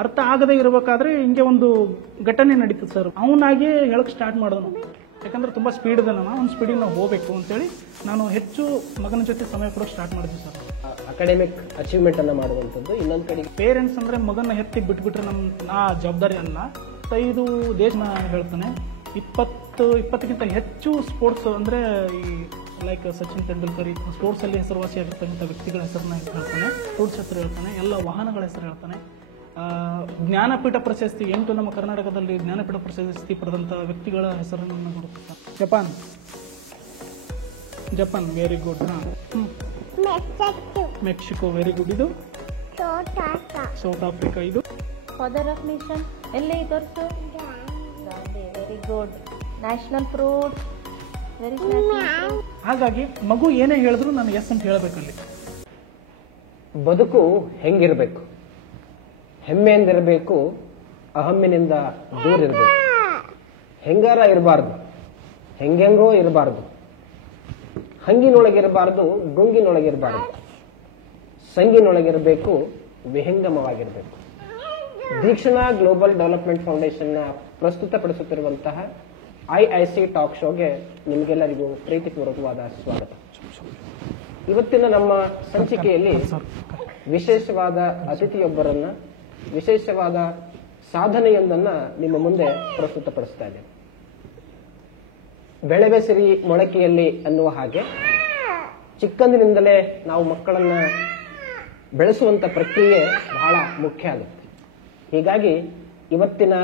ಅರ್ಥ ಆಗದೆ ಇರಬೇಕಾದ್ರೆ ಹಿಂಗೆ ಒಂದು ಘಟನೆ ನಡೀತದೆ ಸರ್. ಅವನಾಗೆ ಹೇಳಕ್ ಸ್ಟಾರ್ಟ್ ಮಾಡಿದನು. ಯಾಕಂದ್ರೆ ತುಂಬಾ ಸ್ಪೀಡ್ ಇದೆ, ನಾನು ಒಂದು ಸ್ಪೀಡಿಗೆ ನಾವು ಹೋಗಬೇಕು ಅಂತೇಳಿ ನಾನು ಹೆಚ್ಚು ಮಗನ ಜೊತೆ ಸಮಯ ಕೂಡ ಸ್ಟಾರ್ಟ್ ಮಾಡಿದ್ವಿ ಸರ್. ಅಕಾಡೆಮಿಕ್ ಅಚೀವ್ಮೆಂಟ್ ಅನ್ನ ಮಾಡುವಂಥದ್ದು. ಇನ್ನೊಂದು ಕಡೆ ಪೇರೆಂಟ್ಸ್ ಅಂದ್ರೆ ಮಗನ ಎತ್ತಿ ಬಿಟ್ಬಿಟ್ರೆ ಆ ಜವಾಬ್ದಾರಿ ಅಲ್ಲ. 5 ದೇಶನ ಹೇಳ್ತಾನೆ, 20-20ಕ್ಕಿಂತ ಹೆಚ್ಚು ಸ್ಪೋರ್ಟ್ಸ್ ಅಂದ್ರೆ ಈ ಲೈಕ್ ಸಚಿನ್ ತೆಂಡೂಲ್ಕರ್ ಸ್ಪೋರ್ಟ್ಸ್ ಅಲ್ಲಿ ಹೆಸರುವಾಸಿಯಾಗಿರ್ತಕ್ಕಂಥ ವ್ಯಕ್ತಿಗಳ ಹೆಸರನ್ನ ಹೇಳ್ತಾನೆ, ಫ್ರೂಟ್ಸ್ ಹೆಸರು ಹೇಳ್ತಾನೆ, ಎಲ್ಲ ವಾಹನಗಳ ಹೆಸರು ಹೇಳ್ತಾನೆ. ಜ್ಞಾನಪೀಠ ಪ್ರಶಸ್ತಿ 8 ನಮ್ಮ ಕರ್ನಾಟಕದಲ್ಲಿ ಜ್ಞಾನಪೀಠ ಪ್ರಶಸ್ತಿ ಪಡೆದಂತ ವ್ಯಕ್ತಿಗಳ ಹೆಸರನ್ನು ಗುರುತಿಸ್ತಾರೆ. Japan very good. Mexico very good. ಇದು ಸೌತ್ ಆಫ್ರಿಕಾ. ಇದು ಫಾದರ್ ಆಫ್ ನೇಷನ್ ಎಲ್ಲಿ ತೋರಿಸು. Very good. National fruit very good. ಹಾಗಾಗಿ ಮಗು ಏನೇ ಹೇಳಿದ್ರು ನಾನು ಎಸ್ ಅಂತ ಹೇಳಬೇಕಲ್ಲಿ. ಬದುಕು ಹೆಂಗಿರ್ಬೇಕು? ಹೆಮ್ಮೆಯಿಂದಿರಬೇಕು, ಅಹಮ್ಮಿನಿಂದ ದೂರ ಇರಬೇಕು. ಹೆಂಗಾರ ಇರಬಾರ್ದು, ಹೆಂಗೆಂಗೋ ಇರಬಾರ್ದು, ಹಂಗಿನೊಳಗಿರಬಾರ್ದು, ಗುಂಗಿನೊಳಗಿರಬಾರ್ದು, ಸಂಗಿನೊಳಗಿರಬೇಕು, ವಿಹಂಗಮವಾಗಿರಬೇಕು. ದೀಕ್ಷಣಾ ಗ್ಲೋಬಲ್ ಡೆವಲಪ್ಮೆಂಟ್ ಫೌಂಡೇಶನ್ನ ಪ್ರಸ್ತುತಪಡಿಸುತ್ತಿರುವಂತಹ IIC ಟಾಕ್ ಶೋಗೆ ನಿಮಗೆಲ್ಲರಿಗೂ ಪ್ರೀತಿಪೂರ್ವಕವಾದ ಸ್ವಾಗತ. ಇವತ್ತಿನ ನಮ್ಮ ಸಂಚಿಕೆಯಲ್ಲಿ ವಿಶೇಷವಾದ ಅತಿಥಿಯೊಬ್ಬರನ್ನ, ವಿಶೇಷವಾದ ಸಾಧನೆಯೊಂದನ್ನ ನಿಮ್ಮ ಮುಂದೆ ಪ್ರಸ್ತುತಪಡಿಸ್ತಾ ಇದ್ದೇನೆ. ಬೆಳೆವೆ ಸಿರಿ ಮೊಳಕೆಯಲ್ಲಿ ಅನ್ನುವ ಹಾಗೆ ಚಿಕ್ಕಂದಿನಿಂದಲೇ ನಾವು ಮಕ್ಕಳನ್ನ ಬೆಳೆಸುವಂತ ಪ್ರಕ್ರಿಯೆ ಬಹಳ ಮುಖ್ಯ ಆಗುತ್ತೆ. ಹೀಗಾಗಿ ಇವತ್ತಿನ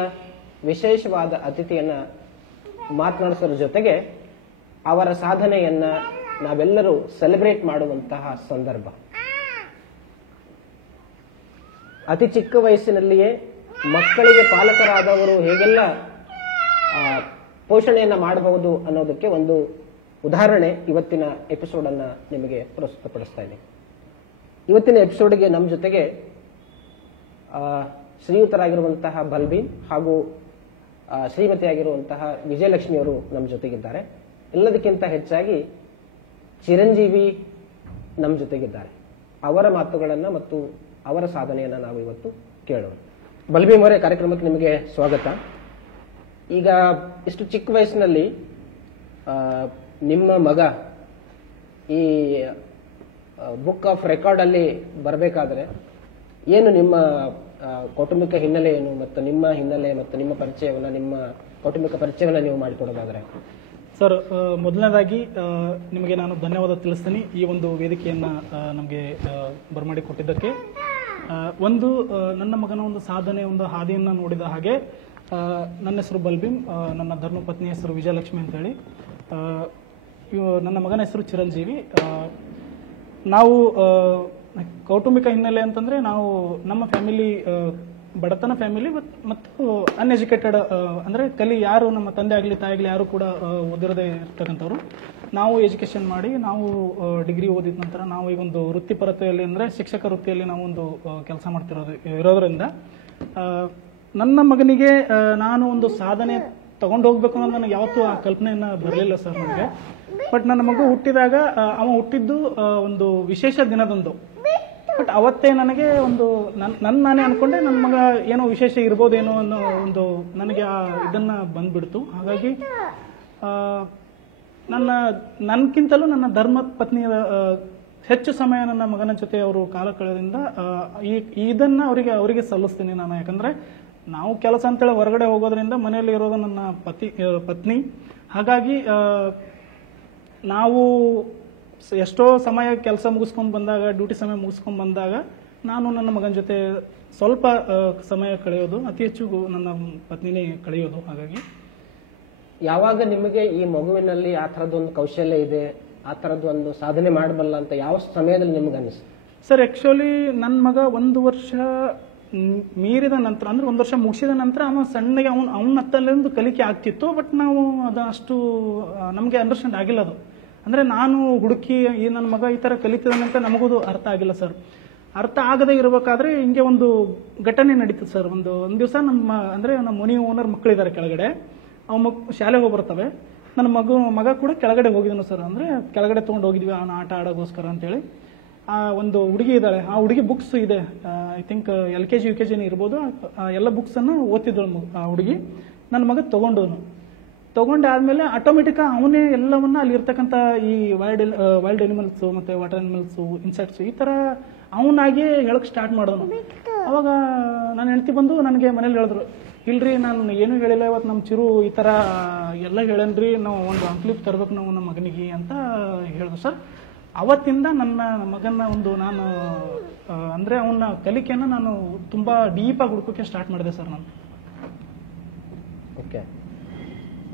ವಿಶೇಷವಾದ ಅತಿಥಿಯನ್ನ ಮಾತನಾಡಿಸೋದ್ರ ಜೊತೆಗೆ ಅವರ ಸಾಧನೆಯನ್ನ ನಾವೆಲ್ಲರೂ ಸೆಲೆಬ್ರೇಟ್ ಮಾಡುವಂತಹ ಸಂದರ್ಭ. ಅತಿ ಚಿಕ್ಕ ವಯಸ್ಸಿನಲ್ಲಿಯೇ ಮಕ್ಕಳಿಗೆ ಪಾಲಕರಾದವರು ಹೇಗೆಲ್ಲ ಪೋಷಣೆಯನ್ನ ಮಾಡಬಹುದು ಅನ್ನೋದಕ್ಕೆ ಒಂದು ಉದಾಹರಣೆ ಇವತ್ತಿನ ಎಪಿಸೋಡ್ ಅನ್ನ ನಿಮಗೆ ಪ್ರಸ್ತುತಪಡಿಸ್ತಾ ಇದ್ದೀನಿ. ಇವತ್ತಿನ ಎಪಿಸೋಡ್ಗೆ ನಮ್ಮ ಜೊತೆಗೆ ಶ್ರೀಯುತರಾಗಿರುವಂತಹ ಬಲ್ಬೀನ್ ಹಾಗೂ ಶ್ರೀಮತಿಯಾಗಿರುವಂತಹ ವಿಜಯಲಕ್ಷ್ಮಿಯವರು ನಮ್ಮ ಜೊತೆಗಿದ್ದಾರೆ. ಎಲ್ಲದಕ್ಕಿಂತ ಹೆಚ್ಚಾಗಿ ಚಿರಂಜೀವಿ ನಮ್ಮ ಜೊತೆಗಿದ್ದಾರೆ. ಅವರ ಮಾತುಗಳನ್ನ ಮತ್ತು ಅವರ ಸಾಧನೆಯನ್ನ ನಾವು ಇವತ್ತು ಕೇಳೋಣ. ಬಲ್ಬೀನ್ ಅವರೇ, ಕಾರ್ಯಕ್ರಮಕ್ಕೆ ನಿಮಗೆ ಸ್ವಾಗತ. ಈಗ ಇಷ್ಟು ಚಿಕ್ಕ ವಯಸ್ಸಿನಲ್ಲಿ ನಿಮ್ಮ ಮಗ ಈ ಬುಕ್ ಆಫ್ ರೆಕಾರ್ಡ್ ಅಲ್ಲಿ ಬರಬೇಕಾದ್ರೆ ಏನು ನಿಮ್ಮ ಕೌಟುಂಬಿಕ ಹಿನ್ನೆಲೆ ಏನು, ಮತ್ತು ನಿಮ್ಮ ಹಿನ್ನೆಲೆ ಮತ್ತು ನಿಮ್ಮ ಪರಿಚಯವನ್ನ, ನಿಮ್ಮ ಕೌಟುಂಬಿಕ ಪರಿಚಯವನ್ನ ನೀವು ಮಾಡಿಕೊಡೋದಾದ್ರೆ? ಸರ್, ಮೊದಲನೇದಾಗಿ ನಿಮಗೆ ನಾನು ಧನ್ಯವಾದ ತಿಳಿಸ್ತೀನಿ ಈ ಒಂದು ವೇದಿಕೆಯನ್ನ ನಮಗೆ ಬರಮಾಡಿ ಕೊಟ್ಟಿದ್ದಕ್ಕೆ. ಒಂದು ನನ್ನ ಮಗನ ಒಂದು ಸಾಧನೆ, ಒಂದು ಹಾದಿಯನ್ನ ನೋಡಿದ ಹಾಗೆ ನನ್ನ ಹೆಸರು ಬಲ್ಬೀನ್, ನನ್ನ ಧರ್ಮಪತ್ನಿ ಹೆಸರು ವಿಜಯಲಕ್ಷ್ಮಿ ಅಂತೇಳಿ, ನನ್ನ ಮಗನ ಹೆಸರು ಚಿರಂಜೀವಿ. ನಾವು ಕೌಟುಂಬಿಕ ಹಿನ್ನೆಲೆ ಅಂತಂದ್ರೆ ನಾವು ನಮ್ಮ ಫ್ಯಾಮಿಲಿ ಬಡತನ ಫ್ಯಾಮಿಲಿ ಮತ್ತು ಅನ್ಎಜುಕೇಟೆಡ್, ಅಂದ್ರೆ ಯಾರು ನಮ್ಮ ತಂದೆ ಆಗಲಿ ತಾಯಿ ಆಗಲಿ ಯಾರು ಕೂಡ ಓದಿರದೇ ಇರ್ತಕ್ಕಂಥವ್ರು. ನಾವು ಎಜುಕೇಶನ್ ಮಾಡಿ ನಾವು ಡಿಗ್ರಿ ಓದಿದ ನಂತರ ನಾವು ಈಗ ಒಂದು ವೃತ್ತಿಪರತೆಯಲ್ಲಿ ಅಂದ್ರೆ ಶಿಕ್ಷಕ ವೃತ್ತಿಯಲ್ಲಿ ನಾವು ಒಂದು ಕೆಲಸ ಇರೋದ್ರಿಂದ ನನ್ನ ಮಗನಿಗೆ ನಾನು ಒಂದು ಸಾಧನೆ ತಗೊಂಡು ಹೋಗ್ಬೇಕು ಅನ್ನೋದು ನನಗೆ ಯಾವತ್ತೂ ಆ ಕಲ್ಪನೆಯನ್ನ ಬರಲಿಲ್ಲ ಸರ್ ನನಗೆ. ಬಟ್ ನನ್ನ ಮಗು ಹುಟ್ಟಿದಾಗ ಅವ ಹುಟ್ಟಿದ್ದು ಒಂದು ವಿಶೇಷ ದಿನದೊಂದು. ಬಟ್ ಅವತ್ತೇ ನನಗೆ ಒಂದು ನಾನೇ ಅನ್ಕೊಂಡೆ ನನ್ನ ಮಗ ಏನೋ ವಿಶೇಷ ಇರ್ಬೋದೇನೋ ಅನ್ನೋ ಒಂದು ನನಗೆ ಇದನ್ನ ಬಂದ್ಬಿಡ್ತು. ಹಾಗಾಗಿ ನನ್ಕಿಂತಲೂ ನನ್ನ ಧರ್ಮ ಪತ್ನಿಯ ಹೆಚ್ಚು ಸಮಯ ನನ್ನ ಮಗನ ಜೊತೆ ಅವರು ಕಾಲ ಕಳೆದ್ರಿಂದ ಇದನ್ನ ಅವರಿಗೆ ಸಲ್ಲಿಸ್ತೀನಿ ನಾನು. ಯಾಕಂದ್ರೆ ನಾವು ಕೆಲಸ ಅಂತೇಳಿ ಹೊರಗಡೆ ಹೋಗೋದ್ರಿಂದ ಮನೆಯಲ್ಲಿ ಇರೋದು ನನ್ನ ಪತ್ನಿ. ಹಾಗಾಗಿ ನಾವು ಎಷ್ಟೋ ಸಮಯ ಕೆಲಸ ಮುಗಿಸ್ಕೊಂಡು ಬಂದಾಗ, ಡ್ಯೂಟಿ ಸಮಯ ಮುಗಿಸ್ಕೊಂಡು ಬಂದಾಗ ನಾನು ನನ್ನ ಮಗನ ಜೊತೆ ಸ್ವಲ್ಪ ಸಮಯ ಕಳೆಯೋದು, ಅತಿ ಹೆಚ್ಚು ನನ್ನ ಪತ್ನಿನೇ ಕಳೆಯೋದು. ಹಾಗಾಗಿ ಯಾವಾಗ ನಿಮಗೆ ಈ ಮಗುವಿನಲ್ಲಿ ಆ ಥರದ್ದೊಂದು ಕೌಶಲ್ಯ ಇದೆ, ಆ ಥರದ್ದೊಂದು ಸಾಧನೆ ಮಾಡಬಲ್ಲ ಅಂತ ಯಾವ ಸಮಯದಲ್ಲಿ ನಿಮ್ಗೆ ಅನಿಸ್ತು? ಸರ್, ಆಕ್ಚುಲಿ ನನ್ನ ಮಗ 1 ವರ್ಷ ಮೀರಿದ ನಂತರ, ಅಂದ್ರೆ 1 ವರ್ಷ ಮುಗಿಸಿದ ನಂತರ ಅವನ ಸಣ್ಣಗೆ ಅವನ ಹತ್ತಲ್ಲಿಂದು ಕಲಿಕೆ ಆಗ್ತಿತ್ತು. ಬಟ್ ನಾವು ಅದು ಅಷ್ಟು ನಮಗೆ ಅಂಡರ್ಸ್ಟ್ಯಾಂಡ್ ಆಗಿಲ್ಲ ಅದು. ಅಂದ್ರೆ ನಾನು ಹುಡುಕಿ ನನ್ನ ಮಗ ಈ ತರ ಕಲಿತಿದ್ದಾನಂತ ನಮಗೂ ಅರ್ಥ ಆಗಿಲ್ಲ ಸರ್. ಅರ್ಥ ಆಗದೆ ಇರಬೇಕಾದ್ರೆ ಹಿಂಗೆ ಒಂದು ಘಟನೆ ನಡೀತದೆ ಸರ್. ಒಂದು ದಿವಸ ನಮ್ಮ ಮನಿ ಓನರ್ ಮಕ್ಕಳಿದ್ದಾರೆ ಕೆಳಗಡೆ, ಅವ ಶಾಲೆಗೆ ಹೋಗ್ಬರ್ತವೆ. ನನ್ನ ಮಗ ಕೂಡ ಕೆಳಗಡೆ ಹೋಗಿದನು ಸರ್. ಅಂದ್ರೆ ಕೆಳಗಡೆ ತಗೊಂಡು ಹೋಗಿದ್ವಿ ಅವನ ಆಟ ಆಡೋಗೋಸ್ಕರ ಅಂತೇಳಿ. ಆ ಒಂದು ಹುಡುಗಿ ಇದ್ದಾಳೆ, ಆ ಹುಡುಗಿ ಬುಕ್ಸ್ ಇದೆ, ಐ ಥಿಂಕ್ LKG UKG ಇರ್ಬೋದು, ಎಲ್ಲ ಬುಕ್ಸನ್ನು ಓದ್ತಿದ್ದಳು ಆ ಹುಡುಗಿ. ನನ್ನ ಮಗ ತಗೊಂಡಾದ್ಮೇಲೆ ಆಟೋಮೆಟಿಕ್ ಅವನೇ ಎಲ್ಲವನ್ನ ಅಲ್ಲಿ ಇರ್ತಕ್ಕಂಥ ಈ ವೈಲ್ಡ್ ಎನಿಮಲ್ಸ್ ಮತ್ತೆ ವಾಟರ್ ಎನಿಮಲ್ಸ್, ಇನ್ಸೆಕ್ಟ್ಸ್ ಈ ತರ ಅವನಾಗಿ ಹೇಳಕ್ ಸ್ಟಾರ್ಟ್ ಮಾಡಿದನು. ಅವಾಗ ನನ್ನ ಹೆಂಡತಿ ಬಂದು ನನಗೆ ಮನೇಲಿ ಹೇಳಿದ್ರು, ಇಲ್ರಿ ನಾನು ಏನು ಹೇಳಿಲ್ಲ, ಇವತ್ತು ನಮ್ಮ ಚಿರು ಈ ತರ ಎಲ್ಲ ಹೇಳೇನ್ರಿ, ನಾವು ಒಂದು ಅಂಕ್ಲಿಪ್ ತರಬೇಕು ನಾವು ನಮ್ಮ ಮಗನಿಗೆ ಅಂತ ಹೇಳಿದ್ರು ಸರ್. ಅವತ್ತಿಂದ ನನ್ನ ಮಗನ ಒಂದು ನಾನು ಅಂದ್ರೆ ಅವನ ಕಲಿಕೆಯನ್ನು ನಾನು ತುಂಬಾ ಡೀಪಾಗಿ ಹುಡುಕೋಕೆ ಸ್ಟಾರ್ಟ್ ಮಾಡಿದೆ ಸರ್ ನಾನು. ಓಕೆ,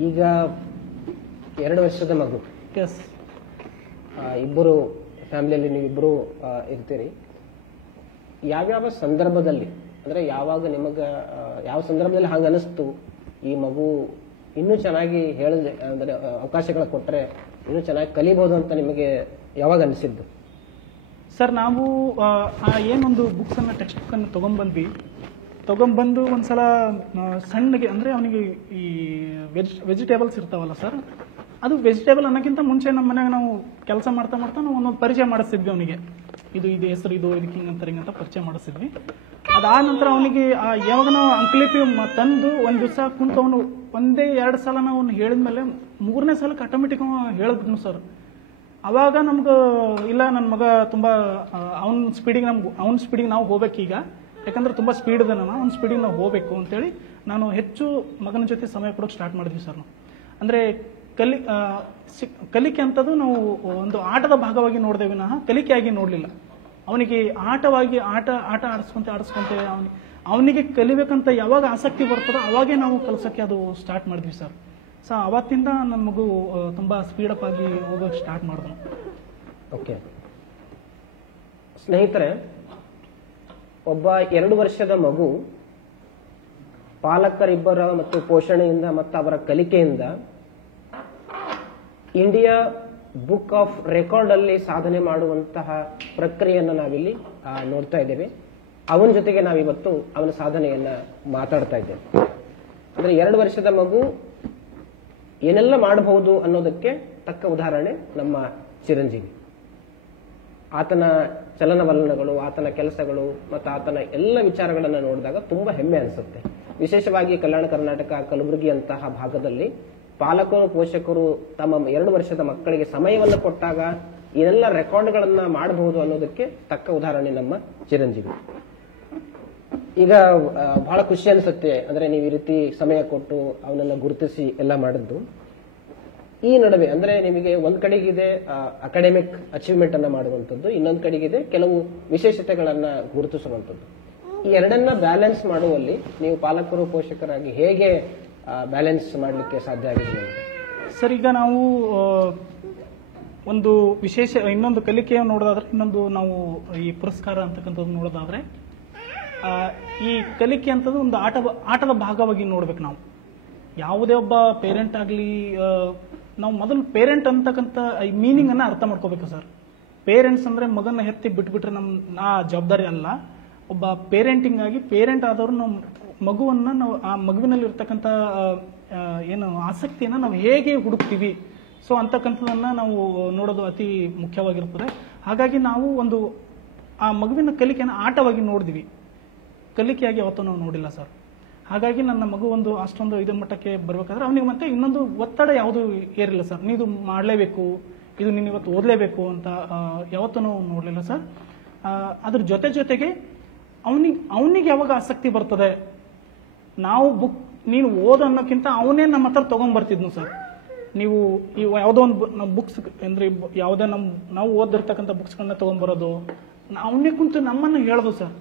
ಈಗ 2 ವರ್ಷದ ಮಗು, ಎಸ್, ಇಬ್ಬರು ಫ್ಯಾಮಿಲಿಯಲ್ಲಿ ನೀವಿಬ್ಬರು ಇರ್ತೀರಿ. ಯಾವ್ಯಾವ ಸಂದರ್ಭದಲ್ಲಿ ಅಂದ್ರೆ ಯಾವಾಗ ಯಾವ ಸಂದರ್ಭದಲ್ಲಿ ಹಂಗ ಅನಿಸ್ತು ಈ ಮಗು ಇನ್ನೂ ಚೆನ್ನಾಗಿ ಹೇಳಿದ್ರೆ ಅಂದ್ರೆ ಅವಕಾಶಗಳ ಕೊಟ್ಟರೆ ಇನ್ನೂ ಚೆನ್ನಾಗಿ ಕಲಿಬಹುದು ಅಂತ ನಿಮಗೆ ಯಾವಾಗ ಅನಿಸಿದ್ದು? ಸರ್ ನಾವು ಏನೊಂದು ಬುಕ್ಸ್ ಅನ್ನ ಟೆಕ್ಸ್ಟ್ ಬುಕ್ ಅನ್ನು ತಗೊಂಡ್ಬಂದು ಒಂದ್ಸಲ ಸಣ್ಣಗೆ ಅಂದ್ರೆ ಅವನಿಗೆ ಈ ವೆಜಿಟೇಬಲ್ಸ್ ಇರ್ತಾವಲ್ಲ ಸರ್, ಅದು ವೆಜಿಟೇಬಲ್ ಅನ್ನೋಕ್ಕಿಂತ ಮುಂಚೆ ನಮ್ಮ ಮನೆಯಾಗ ನಾವು ಕೆಲಸ ಮಾಡ್ತಾ ನಾವು ಒಂದೊಂದು ಪರಿಚಯ ಮಾಡಿಸ್ತಿದ್ವಿ ಅವನಿಗೆ. ಇದು ಹೆಸರು, ಇದಕ್ಕೆ ಹಿಂಗಂತ ಪರಿಚಯ ಮಾಡಿಸ್ತಿದ್ವಿ. ಅದಾದ ನಂತರ ಅವನಿಗೆ ಯಾವಾಗ ನಾವು ಅಂಕ್ಲಿಪಿ ತಂದು ಒಂದ್ ದಿವಸ ಕುಂತು ಅವನು 1-2 ಸಲ ನಾವು ಹೇಳಿದ್ಮೇಲೆ 3ನೇ ಸಲಕ್ಕೆ ಆಟೋಮೆಟಿಕ್ ಹೇಳಿದ್ನು ಸರ್. ಅವಾಗ ನಮ್ಗೆ ಇಲ್ಲ, ನನ್ನ ಮಗ ತುಂಬಾ ಅವನ ಸ್ಪೀಡಿಗೆ ನಾವು ಹೋಗ್ಬೇಕೀಗ, ಯಾಕಂದ್ರೆ ತುಂಬಾ ಸ್ಪೀಡ್ ಇದೆ, ಅವ್ನ ಸ್ಪೀಡಿಗೆ ನಾವು ಹೋಗ್ಬೇಕು ಅಂತೇಳಿ ನಾನು ಹೆಚ್ಚು ಮಗನ ಜೊತೆ ಸಮಯ ಕೊಡೋಕೆ ಸ್ಟಾರ್ಟ್ ಮಾಡಿದ್ವಿ ಸರ್ ನಾವು. ಅಂದ್ರೆ ಕಲಿಕೆ ಅಂತದ್ದು ನಾವು ಒಂದು ಆಟದ ಭಾಗವಾಗಿ ನೋಡಿದೆ ವಿನಃ ಕಲಿಕೆಯಾಗಿ ನೋಡ್ಲಿಲ್ಲ. ಅವನಿಗೆ ಆಟ ಆಡಿಸ್ಕೊಂತ ಅವನಿಗೆ ಕಲಿಬೇಕಂತ ಯಾವಾಗ ಆಸಕ್ತಿ ಬರ್ತದೋ ಅವಾಗೇ ನಾವು ಕಲಿಸೋಕೆ ಅದು ಸ್ಟಾರ್ಟ್ ಮಾಡಿದ್ವಿ ಸರ್. ಸೊ ಅವತ್ತಿಂದ ನನ್ನ ಮಗು ತುಂಬಾ ಸ್ಪೀಡಪ್ ಆಗಿ ಹೋಗೋಕೆ ಸ್ಟಾರ್ಟ್ ಮಾಡಿದ್ನು. ಓಕೆ ಸ್ನೇಹಿತರೆ, ಒಬ್ಬ 2 ವರ್ಷದ ಮಗು ಪಾಲಕರಿಬ್ಬರ ಮತ್ತು ಪೋಷಣೆಯಿಂದ ಮತ್ತು ಅವರ ಕಲಿಕೆಯಿಂದ ಇಂಡಿಯಾ ಬುಕ್ ಆಫ್ ರೆಕಾರ್ಡ್ ಅಲ್ಲಿ ಸಾಧನೆ ಮಾಡುವಂತಹ ಪ್ರಕ್ರಿಯೆಯನ್ನು ನಾವಿಲ್ಲಿ ನೋಡ್ತಾ ಇದ್ದೇವೆ. ಅವನ ಜೊತೆಗೆ ನಾವಿವತ್ತು ಅವನ ಸಾಧನೆಯನ್ನ ಮಾತಾಡ್ತಾ ಇದ್ದೇವೆ. ಅಂದ್ರೆ 2 ವರ್ಷದ ಮಗು ಏನೆಲ್ಲ ಮಾಡಬಹುದು ಅನ್ನೋದಕ್ಕೆ ತಕ್ಕ ಉದಾಹರಣೆ ನಮ್ಮ ಚಿರಂಜೀವಿ. ಆತನ ಚಲನವಲನಗಳು, ಆತನ ಕೆಲಸಗಳು ಮತ್ತು ಆತನ ಎಲ್ಲ ವಿಚಾರಗಳನ್ನು ನೋಡಿದಾಗ ತುಂಬಾ ಹೆಮ್ಮೆ ಅನಿಸುತ್ತೆ. ವಿಶೇಷವಾಗಿ ಕಲ್ಯಾಣ ಕರ್ನಾಟಕ, ಕಲಬುರಗಿ ಅಂತಹ ಭಾಗದಲ್ಲಿ ಪಾಲಕರು ಪೋಷಕರು ತಮ್ಮ 2 ವರ್ಷದ ಮಕ್ಕಳಿಗೆ ಸಮಯವನ್ನು ಕೊಟ್ಟಾಗ ಏನೆಲ್ಲ ರೆಕಾರ್ಡ್ಗಳನ್ನ ಮಾಡಬಹುದು ಅನ್ನೋದಕ್ಕೆ ತಕ್ಕ ಉದಾಹರಣೆ ನಮ್ಮ ಚಿರಂಜೀವಿ. ಈಗ ಬಹಳ ಖುಷಿ ಅನಿಸುತ್ತೆ, ಅಂದ್ರೆ ನೀವು ಈ ರೀತಿ ಸಮಯ ಕೊಟ್ಟು ಅವನನ್ನ ಗುರುತಿಸಿ ಎಲ್ಲ ಮಾಡಿದ್ದು. ಈ ನಡುವೆ ಅಂದ್ರೆ ನಿಮಗೆ ಒಂದ್ ಕಡೆಗಿದೆ ಅಕಾಡೆಮಿಕ್ ಅಚೀವ್ಮೆಂಟ್ ಅನ್ನ ಮಾಡುವಂಥದ್ದು, ಇನ್ನೊಂದ್ ಕಡೆಗಿದೆ ಕೆಲವು ವಿಶೇಷತೆಗಳನ್ನ ಗುರುತಿಸುವಂಥದ್ದು. ಈ ಎರಡನ್ನ ಬ್ಯಾಲೆನ್ಸ್ ಮಾಡುವಲ್ಲಿ ನೀವು ಪಾಲಕರು ಪೋಷಕರಾಗಿ ಹೇಗೆ ಬ್ಯಾಲೆನ್ಸ್ ಮಾಡಲಿಕ್ಕೆ ಸಾಧ್ಯ ಆಗಿದೆ? ಸರ್, ಈಗ ನಾವು ಒಂದು ಇನ್ನೊಂದು ಕಲಿಕೆ ನೋಡೋದಾದ್ರೆ, ಇನ್ನೊಂದು ನಾವು ಈ ಪುರಸ್ಕಾರ ಅಂತಕ್ಕಂಥದ್ದು ನೋಡೋದಾದ್ರೆ, ಈ ಕಲಿಕೆ ಅಂತದ್ದು ಒಂದು ಆಟದ ಭಾಗವಾಗಿ ನೋಡ್ಬೇಕು. ನಾವು ಯಾವುದೇ ಒಬ್ಬ ಪೇರೆಂಟ್ ಆಗಲಿ, ನಾವು ಮೊದಲು ಪೇರೆಂಟ್ ಅಂತಕ್ಕಂಥ ಈ ಮೀನಿಂಗ್ ಅನ್ನ ಅರ್ಥ ಮಾಡ್ಕೋಬೇಕು ಸರ್. ಪೇರೆಂಟ್ಸ್ ಅಂದ್ರೆ ಮಗನ ಹೆತ್ತಿ ಬಿಟ್ಬಿಟ್ರೆ ನಾ ಜವಾಬ್ದಾರಿ ಅಲ್ಲ. ಒಬ್ಬ ಪೇರೆಂಟಿಂಗ್ ಆಗಿ ಪೇರೆಂಟ್ ಆದವರು ನಾವು ಮಗುವನ್ನ ನಾವು ಆ ಮಗುವಿನಲ್ಲಿ ಇರ್ತಕ್ಕಂಥ ಏನು ಆಸಕ್ತಿಯನ್ನ ನಾವು ಹೇಗೆ ಹುಡುಕ್ತೀವಿ, ಸೊ ಅಂತಕ್ಕಂಥದನ್ನ ನಾವು ನೋಡೋದು ಅತಿ ಮುಖ್ಯವಾಗಿರ್ತದೆ. ಹಾಗಾಗಿ ನಾವು ಆ ಮಗುವಿನ ಕಲಿಕೆಯನ್ನು ಆಟವಾಗಿ ನೋಡಿದ್ವಿ, ಕಲಿಕೆಯಾಗಿ ಯಾವತ್ತೂ ನಾವು ನೋಡಿಲ್ಲ ಸರ್. ಹಾಗಾಗಿ ನನ್ನ ಮಗು ಅಷ್ಟೊಂದು ಇದರ ಮಟ್ಟಕ್ಕೆ ಬರ್ಬೇಕಾದ್ರೆ ಅವನಿಗೆ ಮತ್ತೆ ಇನ್ನೊಂದು ಒತ್ತಡ ಯಾವುದು ಏರಿಲ್ಲ ಸರ್. ನೀದು ಮಾಡಲೇಬೇಕು, ಇದು ನೀನು ಇವತ್ತು ಓದಲೇಬೇಕು ಅಂತ ಯಾವತ್ತೂ ನೋಡಲಿಲ್ಲ ಸರ್. ಅದ್ರ ಜೊತೆಗೆ ಅವನಿಗೆ ಯಾವಾಗ ಆಸಕ್ತಿ ಬರ್ತದೆ, ನಾವು ನೀನು ಓದು ಅನ್ನೋಕ್ಕಿಂತ ಅವನೇ ನಮ್ಮ ಹತ್ರ ತಗೊಂಡ್ಬರ್ತಿದ್ನು ಸರ್. ನೀವು ಯಾವುದೋ ಒಂದು ಬುಕ್ಸ್ ಅಂದ್ರೆ ಯಾವುದೇ ನಾವು ಓದಿರ್ತಕ್ಕಂಥ ಬುಕ್ಸ್ಗಳನ್ನ ತಗೊಂಡ್ಬರೋದು, ಅವನೇ ಕುಂತು ನಮ್ಮನ್ನು ಹೇಳೋದು ಸರ್,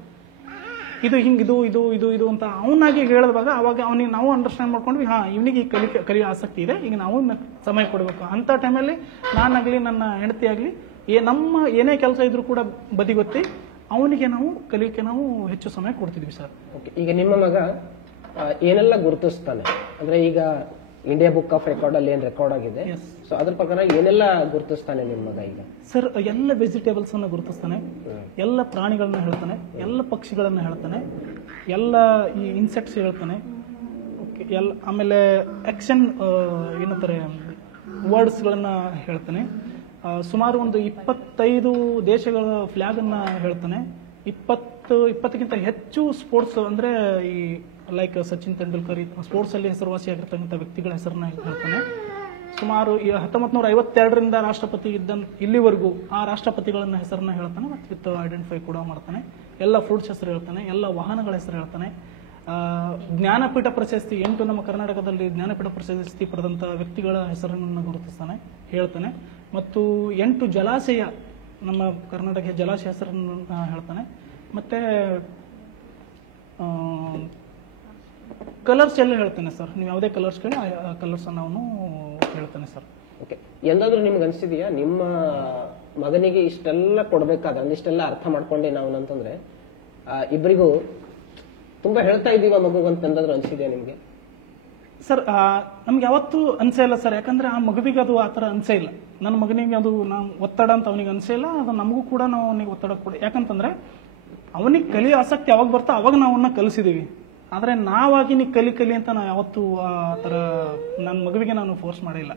ಇದು ಹಿಂಗಿದು ಇದು ಇದು ಇದು ಅಂತ ಅವನಾಗಿ ಹೇಳಿದಾಗ ಅವಾಗ ಅವನಿಗೆ ನಾವು ಅಂಡರ್ಸ್ಟ್ಯಾಂಡ್ ಮಾಡ್ಕೊಂಡ್ವಿ, ಇವನಿಗೆ ಈ ಕಲಿಯೋ ಆಸಕ್ತಿ ಇದೆ, ಈಗ ನಾವು ಸಮಯ ಕೊಡಬೇಕು ಅಂತ ಟೈಮಲ್ಲಿ ನಾನಾಗ್ಲಿ ನನ್ನ ಹೆಂಡತಿ ಆಗಲಿ ನಮ್ಮ ಏನೇ ಕೆಲಸ ಇದ್ರೂ ಕೂಡ ಬದಿಗೊತ್ತಿ ಅವನಿಗೆ ನಾವು ಕಲಿಕೆ ನಾವು ಹೆಚ್ಚು ಸಮಯ ಕೊಡ್ತಿದ್ವಿ ಸರ್. ಈಗ ನಿಮ್ಮ ಮಗ ಏನೆಲ್ಲ ಗುರುತಿಸ್ತಾನೆ ಅಂದ್ರೆ, ಈಗ ಇಂಡಿಯಾ ಬುಕ್ ಆಫ್ ರೆಕಾರ್ಡ್ ಅಲ್ಲಿ ಏನ್ ರೆಕಾರ್ಡ್ ಆಗಿದೆ, ಸೊ ಅದ್ರ ಪ್ರಕಾರ ಏನೆಲ್ಲ ಗುರುತಿಸ್ತಾನೆ ನಿಮ್ಮ ಮಗ ಈಗ? ಸರ್, ಎಲ್ಲ ವೆಜಿಟೇಬಲ್ಸ್ ಅನ್ನ ಗುರುತಿಸ್ತಾನೆ, ಎಲ್ಲ ಪ್ರಾಣಿಗಳನ್ನ ಹೇಳ್ತಾನೆ, ಎಲ್ಲ ಪಕ್ಷಿಗಳನ್ನ ಹೇಳ್ತಾನೆ, ಎಲ್ಲ ಈ ಇನ್ಸೆಕ್ಟ್ಸ್ ಹೇಳ್ತಾನೆ. ಆಮೇಲೆ ಆಕ್ಷನ್ ಏನಂತಾರೆ ವರ್ಡ್ಸ್ಗಳನ್ನ ಹೇಳ್ತಾನೆ. ಸುಮಾರು ಒಂದು 25 ದೇಶಗಳ ಫ್ಲಾಗ್ ಅನ್ನ ಹೇಳ್ತಾನೆ. 20ಕ್ಕಿಂತ ಹೆಚ್ಚು ಸ್ಪೋರ್ಟ್ಸ್ ಅಂದ್ರೆ ಈ ಲೈಕ್ ಸಚಿನ್ ತೆಂಡೂಲ್ಕರ್ ಸ್ಪೋರ್ಟ್ಸ್ ಅಲ್ಲಿ ಹೆಸರುವಾಸಿಯಾಗಿರ್ತಕ್ಕಂಥ ವ್ಯಕ್ತಿಗಳ ಹೆಸರನ್ನ ಹೇಳ್ತಾನೆ. ಸುಮಾರು 1952ರಿಂದ ರಾಷ್ಟ್ರಪತಿ ಇಲ್ಲಿವರೆಗೂ ಆ ರಾಷ್ಟ್ರಪತಿಗಳನ್ನ ಹೆಸರನ್ನ ಹೇಳ್ತಾನೆ ಮತ್ತು ವಿತ್ ಐಡೆಂಟಿಫೈ ಕೂಡ ಮಾಡ್ತಾನೆ. ಎಲ್ಲ ಫ್ರೂಟ್ಸ್ ಹೆಸರು ಹೇಳ್ತಾನೆ, ಎಲ್ಲ ವಾಹನಗಳ ಹೆಸರು ಹೇಳ್ತಾನೆ. ಜ್ಞಾನಪೀಠ ಪ್ರಶಸ್ತಿ 8 ನಮ್ಮ ಕರ್ನಾಟಕದಲ್ಲಿ ಜ್ಞಾನಪೀಠ ಪ್ರಶಸ್ತಿ ಪಡೆದಂತ ವ್ಯಕ್ತಿಗಳ ಹೆಸರನ್ನು ಗುರುತಿಸ್ತಾನೆ, ಹೇಳ್ತಾನೆ. ಮತ್ತು 8 ಜಲಾಶಯ ನಮ್ಮ ಕರ್ನಾಟಕ ಜಲಾಶಯ ಹೆಸರನ್ನು ಹೇಳ್ತಾನೆ. ಮತ್ತೆ ಕಲರ್ಸ್ ಎಲ್ಲ ಹೇಳ್ತಾನೆ ಸರ್. ನೀವು ಯಾವುದೇ ಕಲರ್ಸ್ ಕೇಳಿ ಆ ಕಲರ್ಸ್ ಅನ್ನು ಅವನು ಹೇಳ್ತಾನೆ ಸರ್. ಓಕೆ, ಎಂದಾದ್ರೂ ನಿಮ್ಗೆ ಅನ್ಸಿದೆಯಾ ನಿಮ್ಮ ಮಗನಿಗೆ ಇಷ್ಟೆಲ್ಲ ಕೊಡ್ಬೇಕಾದ್ರೆ ಇಷ್ಟೆಲ್ಲ ಅರ್ಥ ಮಾಡ್ಕೊಂಡೆ ನಾವು ಅಂತಂದ್ರೆ ಇಬ್ಬರಿಗೂ ತುಂಬಾ ಹೇಳ್ತಾ ಇದ್ದೀವ ಮಗು ಅಂತ ಎಂದಾದ್ರೂ ಅನ್ಸಿದೆಯಾ ನಿಮ್ಗೆ? ಸರ್ ನಮ್ಗೆ ಯಾವತ್ತೂ ಅನ್ಸೇ ಇಲ್ಲ ಸರ್. ಯಾಕಂದ್ರೆ ಆ ಮಗುವಿಗೆ ಅದು ಆ ಥರ ಅನ್ಸೇ ಇಲ್ಲ. ನನ್ನ ಮಗನಿಗೆ ಅದು ನಾವು ಒತ್ತಡ ಅಂತ ಅವನಿಗೆ ಅನ್ಸೇ ಇಲ್ಲ. ಅದು ನಮಗೂ ಕೂಡ ನಾವು ಅವನಿಗೆ ಒತ್ತಡ ಕೊಡಿ. ಯಾಕಂತಂದ್ರೆ ಅವನಿಗೆ ಕಲಿಯೋ ಆಸಕ್ತಿ ಯಾವಾಗ ಬರ್ತಾ ಅವಾಗ ನಾವು ಅವನ್ನ ಕಲಿಸಿದೀವಿ. ಆದ್ರೆ ನಾವಾಗಿ ನೀ ಕಲಿ ಅಂತ ನಾವು ಯಾವತ್ತೂ ಆ ಥರ ನನ್ನ ಮಗುವಿಗೆ ನಾನು ಫೋರ್ಸ್ ಮಾಡಿಲ್ಲ.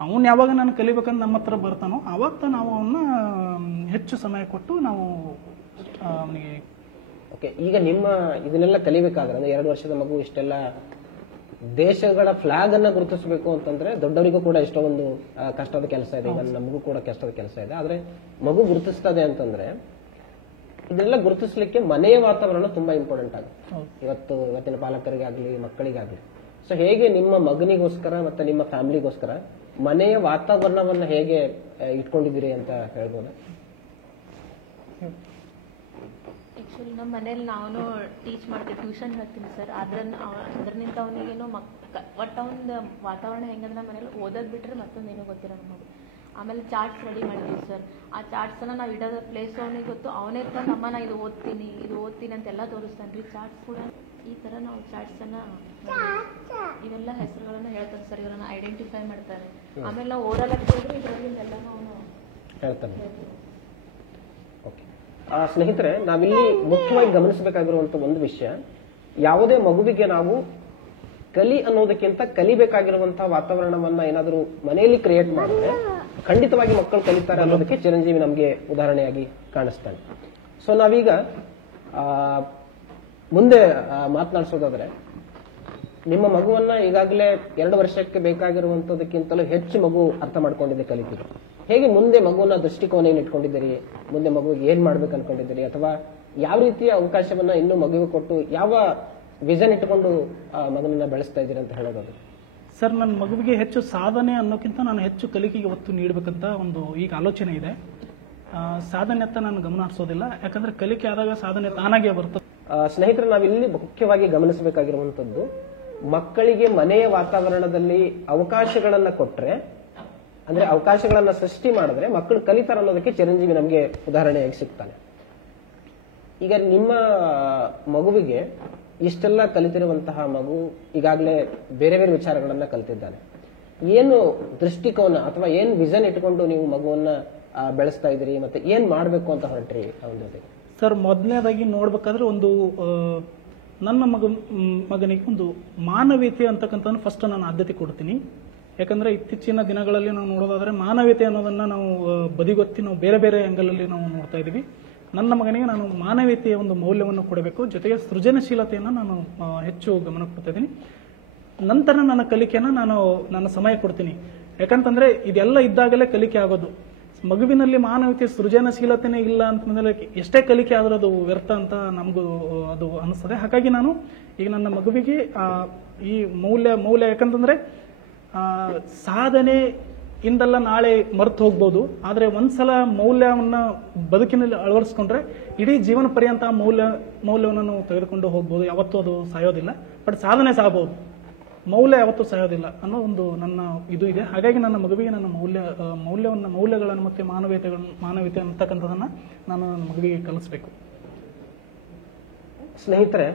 ಅವನು ಯಾವಾಗ ನಾನು ಕಲಿಬೇಕಂತ ನಮ್ಮ ಹತ್ರ ಬರ್ತಾನೋ ಆವಾಗ ನಾವು ಅವನ್ನ ಹೆಚ್ಚು ಸಮಯ ಕೊಟ್ಟು ನಾವು ಅವನಿಗೆ. ಓಕೆ, ಈಗ ನಿಮ್ಮ ಇದನ್ನೆಲ್ಲ ಕಲಿಬೇಕಾದ್ರೆ ಅಂದ್ರೆ 2 ವರ್ಷದ ಮಗು ಇಷ್ಟೆಲ್ಲ ದೇಶಗಳ ಫ್ಲಾಗ್ ಅನ್ನ ಗುರುತಿಸಬೇಕು ಅಂತಂದ್ರೆ ದೊಡ್ಡವರಿಗೂ ಕೂಡ ಎಷ್ಟೋ ಒಂದು ಕಷ್ಟದ ಕೆಲಸ ಇದೆ. ಈಗ ನಮಗೂ ಕೂಡ ಕಷ್ಟದ ಕೆಲಸ ಇದೆ. ಆದ್ರೆ ಮಗು ಗುರುತಿಸ್ತದೆ ಅಂತಂದ್ರೆ ಇದೆಲ್ಲ ಗುರುತಿಸ್ಲಿಕ್ಕೆ ಮನೆಯ ವಾತಾವರಣ ತುಂಬಾ ಇಂಪಾರ್ಟೆಂಟ್ ಆಗುತ್ತೆ ಇವತ್ತಿನ ಪಾಲಕರಿಗಾಗ್ಲಿ ಮಕ್ಕಳಿಗಾಗ್ಲಿ. ಸೊ ಹೇಗೆ ನಿಮ್ಮ ಮಗನಿಗೋಸ್ಕರ ಮತ್ತೆ ನಿಮ್ಮ ಫ್ಯಾಮಿಲಿಗೋಸ್ಕರ ಮನೆಯ ವಾತಾವರಣವನ್ನ ಹೇಗೆ ಇಟ್ಕೊಂಡಿದ್ದೀರಿ ಅಂತ ಹೇಳ್ಬೋದಾ? ಆ್ಯಕ್ಚುಲಿ ನಮ್ಮ ಮನೇಲಿ ನಾನು ಟೀಚ್ ಮಾಡ್ತೀನಿ, ಟ್ಯೂಷನ್ ಹೇಳ್ತೀನಿ ಸರ್. ಅದರಿಂದ ಅವನಿಗೇನು ಒಟ್ಟು ಅವನ ವಾತಾವರಣ ಹೆಂಗಂದ್ರೆ ನಮ್ಮ ಮನೇಲಿ ಓದೋದು ಬಿಟ್ಟರೆ ಮತ್ತೊಂದೇನೂ ಗೊತ್ತಿರೋ ನಮಗೆ. ಆಮೇಲೆ ಚಾರ್ಟ್ಸ್ ರೆಡಿ ಮಾಡಿದ್ವಿ ಸರ್. ಆ ಚಾರ್ಟ್ಸನ್ನು ನಾವು ಇಡೋದ ಪ್ಲೇಸು ಅವನಿಗೆ ಗೊತ್ತು. ಅವನೇ ತಂದು ಅಮ್ಮ ನಾ ಇದು ಓದ್ತೀನಿ ಅಂತೆಲ್ಲ ತೋರಿಸ್ತಾನೆ ರೀ. ಚಾರ್ಟ್ಸ್ ಕೂಡ ಈ ಥರ ನಾವು ಚಾರ್ಟ್ಸನ್ನು ಇವೆಲ್ಲ ಹೆಸರುಗಳನ್ನು ಹೇಳ್ತಾನೆ ಸರ್. ಇವರನ್ನು ಐಡೆಂಟಿಫೈ ಮಾಡ್ತಾರೆ. ಆಮೇಲೆ ನಾವು ಓರಲ್ ಹೋದ್ರೆ ಇದರಲ್ಲಿ ಎಲ್ಲನೂ ಅವನು ಹೇಳ್ತಾನೆ. ಓಕೆ ಸ್ನೇಹಿತರೆ, ನಾವಿಲ್ಲಿ ಮುಖ್ಯವಾಗಿ ಗಮನಿಸಬೇಕಾಗಿರುವಂತ ಒಂದು ವಿಷಯ, ಯಾವುದೇ ಮಗುವಿಗೆ ನಾವು ಕಲಿ ಅನ್ನೋದಕ್ಕಿಂತ ಕಲಿಬೇಕಾಗಿರುವಂತಹ ವಾತಾವರಣವನ್ನ ಏನಾದರೂ ಮನೆಯಲ್ಲಿ ಕ್ರಿಯೇಟ್ ಮಾಡಿದ್ರೆ ಖಂಡಿತವಾಗಿ ಮಕ್ಕಳು ಕಲಿತಾರೆ ಅನ್ನೋದಕ್ಕೆ ಚಿರಂಜೀವಿ ನಮಗೆ ಉದಾಹರಣೆಯಾಗಿ ಕಾಣಿಸ್ತಾನೆ. ಸೊ ನಾವೀಗ ಮುಂದೆ ಮಾತನಾಡಿಸೋದಾದ್ರೆ, ನಿಮ್ಮ ಮಗುವನ್ನ ಈಗಾಗಲೇ 2 ವರ್ಷಕ್ಕೆ ಬೇಕಾಗಿರುವಂತದಕ್ಕಿಂತಲೂ ಹೆಚ್ಚು ಮಗು ಅರ್ಥ ಮಾಡ್ಕೊಂಡಿದೆ, ಕಲಿತೀರಿ. ಹೇಗೆ ಮುಂದೆ ಮಗುವನ್ನ ದೃಷ್ಟಿಕೋನ ಏನು ಇಟ್ಕೊಂಡಿದ್ದೀರಿ? ಮುಂದೆ ಮಗುವಿಗೆ ಏನ್ ಮಾಡ್ಬೇಕು ಅನ್ಕೊಂಡಿದ್ದೀರಿ? ಅಥವಾ ಯಾವ ರೀತಿಯ ಅವಕಾಶವನ್ನ ಇನ್ನೂ ಮಗುವಿಗೆ ಕೊಟ್ಟು ಯಾವ ವಿಷನ್ ಇಟ್ಟುಕೊಂಡು ಮಗನನ್ನ ಬೆಳೆಸ್ತಾ ಇದ್ದೀರಿ ಅಂತ ಹೇಳೋದು? ಸರ್, ನನ್ನ ಮಗುವಿಗೆ ಹೆಚ್ಚು ಸಾಧನೆ ಅನ್ನೋಕ್ಕಿಂತ ನಾನು ಹೆಚ್ಚು ಕಲಿಕೆಗೆ ಒತ್ತು ನೀಡಬೇಕಂತ ಒಂದು ಈಗ ಆಲೋಚನೆ ಇದೆ. ಸಾಧನೆ ಅಂತ ನಾನು ಗಮನ ಹರಿಸೋದಿಲ್ಲ. ಯಾಕಂದ್ರೆ ಕಲಿಕೆ ಆದಾಗ ಸಾಧನೆ ತಾನಾಗೇ ಬರ್ತದೆ. ಸ್ನೇಹಿತರೆ, ನಾವಿಲ್ಲಿ ಮುಖ್ಯವಾಗಿ ಗಮನಿಸಬೇಕಾಗಿರುವಂತದ್ದು, ಮಕ್ಕಳಿಗೆ ಮನೆಯ ವಾತಾವರಣದಲ್ಲಿ ಅವಕಾಶಗಳನ್ನ ಕೊಟ್ರೆ, ಅಂದ್ರೆ ಅವಕಾಶಗಳನ್ನ ಸೃಷ್ಟಿ ಮಾಡಿದ್ರೆ ಮಕ್ಕಳು ಕಲಿತಾರ ಅನ್ನೋದಕ್ಕೆ ಚಿರಂಜೀವಿ ನಮಗೆ ಉದಾಹರಣೆಯಾಗಿ ಸಿಗ್ತಾನೆ. ಈಗ ನಿಮ್ಮ ಮಗುವಿಗೆ ಇಷ್ಟೆಲ್ಲ ಕಲಿತಿರುವಂತಹ ಮಗು ಈಗಾಗಲೇ ಬೇರೆ ಬೇರೆ ವಿಚಾರಗಳನ್ನ ಕಲಿತಿದ್ದಾನೆ. ಏನು ದೃಷ್ಟಿಕೋನ ಅಥವಾ ಏನ್ ವಿಷನ್ ಇಟ್ಕೊಂಡು ನೀವು ಮಗುವನ್ನ ಬೆಳೆಸ್ತಾ ಇದ್ದೀರಿ, ಮತ್ತೆ ಏನ್ ಮಾಡ್ಬೇಕು ಅಂತ ಹೊರಟ್ರಿ ಅವನ ಜೊತೆಗೆ? ಸರ್, ಮೊದಲನೇದಾಗಿ ನೋಡ್ಬೇಕಾದ್ರೆ ಒಂದು ನನ್ನ ಮಗನಿಗೆ ಒಂದು ಮಾನವೀಯತೆ ಅಂತಕ್ಕಂಥ ಫಸ್ಟ್ ನಾನು ಆದ್ಯತೆ ಕೊಡ್ತೀನಿ. ಯಾಕಂದ್ರೆ ಇತ್ತೀಚಿನ ದಿನಗಳಲ್ಲಿ ನಾವು ನೋಡೋದಾದ್ರೆ ಮಾನವೀಯತೆ ಅನ್ನೋದನ್ನ ನಾವು ಬದಿಗೊತ್ತಿ ನಾವು ಬೇರೆ ಬೇರೆ ಆಂಗಲ್ ಅಲ್ಲಿ ನಾವು ನೋಡ್ತಾ ಇದೀವಿ. ನನ್ನ ಮಗನಿಗೆ ನಾನು ಮಾನವೀಯತೆಯ ಒಂದು ಮೌಲ್ಯವನ್ನು ಕೊಡಬೇಕು, ಜೊತೆಗೆ ಸೃಜನಶೀಲತೆಯನ್ನು ನಾನು ಹೆಚ್ಚು ಗಮನ ಕೊಡ್ತಾ ಇದ್ದೀನಿ. ನಂತರ ನನ್ನ ಕಲಿಕೆಯನ್ನು ನನ್ನ ಸಮಯ ಕೊಡ್ತೀನಿ. ಯಾಕಂತಂದ್ರೆ ಇದೆಲ್ಲ ಇದ್ದಾಗಲೇ ಕಲಿಕೆ ಆಗೋದು. ಮಗುವಿನಲ್ಲಿ ಮಾನವೀಯತೆ ಸೃಜನಶೀಲತೆನೇ ಇಲ್ಲ ಅಂತಂದ್ರೆ ಎಷ್ಟೇ ಕಲಿಕೆ ಆದ್ರೂ ಅದು ವ್ಯರ್ಥ ಅಂತ ನಮಗೂ ಅದು ಅನಿಸ್ತದೆ. ಹಾಗಾಗಿ ನಾನು ಈಗ ನನ್ನ ಮಗುವಿಗೆ ಈ ಮೌಲ್ಯ ಯಾಕಂತಂದ್ರೆ ಸಾಧನೆ ಇಂದಲ್ಲ ನಾಳೆ ಮರ್ತು ಹೋಗ್ಬೋದು, ಆದ್ರೆ ಒಂದ್ಸಲ ಮೌಲ್ಯವನ್ನ ಬದುಕಿನಲ್ಲಿ ಅಳವಡಿಸ್ಕೊಂಡ್ರೆ ಇಡೀ ಜೀವನ ಪರ್ಯಂತ ಮೌಲ್ಯವನ್ನು ನಾವು ತೆಗೆದುಕೊಂಡು ಹೋಗ್ಬೋದು. ಯಾವತ್ತೂ ಅದು ಸಾಯೋದಿಲ್ಲ. ಬಟ್ ಸಾಧನೆ ಸಾಗಬಹುದು, ಮೌಲ್ಯ ಯಾವತ್ತೂ ಸಾಯೋದಿಲ್ಲ ಅನ್ನೋ ಒಂದು ನನ್ನ ಇದು ಇದೆ. ಹಾಗಾಗಿ ನನ್ನ ಮಗುವಿಗೆ ನನ್ನ ಮೌಲ್ಯಗಳನ್ನು ಮತ್ತೆ ಮಾನವೀಯತೆ ಅಂತಕ್ಕಂಥದನ್ನ ನಾನು ನನ್ನ ಮಗುವಿಗೆ ಕಲಿಸ್ಬೇಕು. ಸ್ನೇಹಿತರೆ,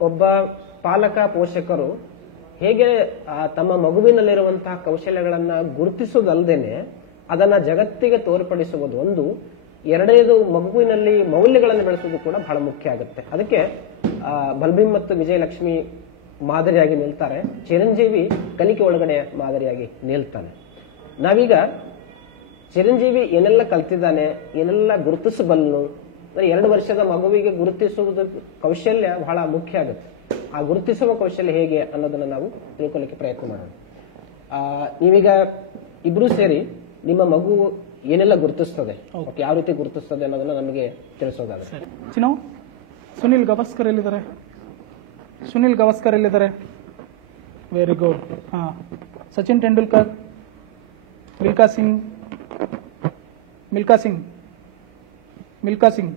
ಒಬ್ಬ ಪಾಲಕ ಪೋಷಕರು ಹೇಗೆ ತಮ್ಮ ಮಗುವಿನಲ್ಲಿರುವಂತಹ ಕೌಶಲ್ಯಗಳನ್ನ ಗುರುತಿಸುವುದಲ್ಲದೇನೆ ಅದನ್ನ ಜಗತ್ತಿಗೆ ತೋರ್ಪಡಿಸುವುದು ಒಂದು, ಎರಡನೇದು ಮಗುವಿನಲ್ಲಿ ಮೌಲ್ಯಗಳನ್ನು ಬೆಳೆಸುವುದು ಕೂಡ ಬಹಳ ಮುಖ್ಯ ಆಗುತ್ತೆ. ಅದಕ್ಕೆ ಬಲ್ಬೀಮ್ ಮತ್ತು ವಿಜಯಲಕ್ಷ್ಮಿ ಮಾದರಿಯಾಗಿ ನಿಲ್ತಾರೆ, ಚಿರಂಜೀವಿ ಕಲಿಕೆ ಒಳಗಡೆ ಮಾದರಿಯಾಗಿ ನಿಲ್ತಾನೆ. ನಾವೀಗ ಚಿರಂಜೀವಿ ಏನೆಲ್ಲ ಕಲ್ತಿದ್ದಾನೆ, ಏನೆಲ್ಲ ಗುರುತಿಸಬಲ್ಲನು. 2 ವರ್ಷದ ಮಗುವಿಗೆ ಗುರುತಿಸುವುದು ಕೌಶಲ್ಯ ಬಹಳ ಮುಖ್ಯ ಆಗುತ್ತೆ. ಆ ಗುರುತಿಸುವ ಕೌಶಲ್ಯ ಹೇಗೆ ಅನ್ನೋದನ್ನ ನಾವು ತಿಳ್ಕೊಳ್ಳಿಕ್ಕೆ ಪ್ರಯತ್ನ ಮಾಡೋಣ. ನೀವೀಗ ಇಬ್ರು ಸೇರಿ ನಿಮ್ಮ ಮಗು ಏನೆಲ್ಲ ಗುರುತಿಸ್ತದೆ, ಯಾವ ರೀತಿ ಗುರುತಿಸ್ತದೆ ಅನ್ನೋದನ್ನ ನಮಗೆ ತಿಳಿಸೋದಾಗುತ್ತೆ. ಚಿನ್ನು, ಸುನಿಲ್ ಗವಾಸ್ಕರ್ ಎಲ್ಲಿದ್ದಾರೆ? ಸುನಿಲ್ ಗವಾಸ್ಕರ್ ಎಲ್ಲಿದ್ದಾರೆ? Very good. ಹಾ, Sachin Tendulkar, Milkha Singh, Milkha Singh, Milkha Singh,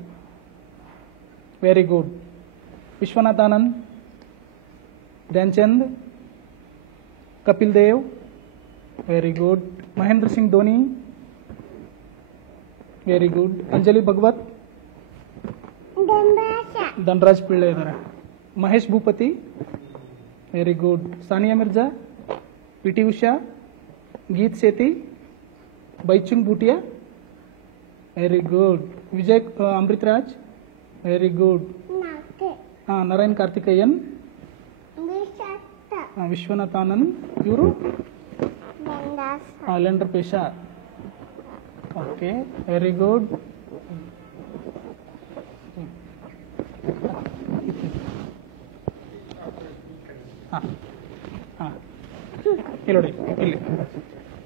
very good. Vishwanath Anand, Dhyanchand, Kapil Dev, very good. Mahendra Singh Dhoni, very good. Anjali Bhagwat, Dhanraj Pillay ಇದ್ದಾರೆ. Mahesh Bhupathi, very good. Sania Mirza, PT Usha, Geet Sethi, Bhaichung Bhutia, very good. Vijay Amritraj, very good. Narain Karthikeyan, Vishwanath Anand, ಇವರು Leander Paes. Okay, very good. ಇಲ್ಲಿ ನೋಡಿ, ಇಲ್ಲಿ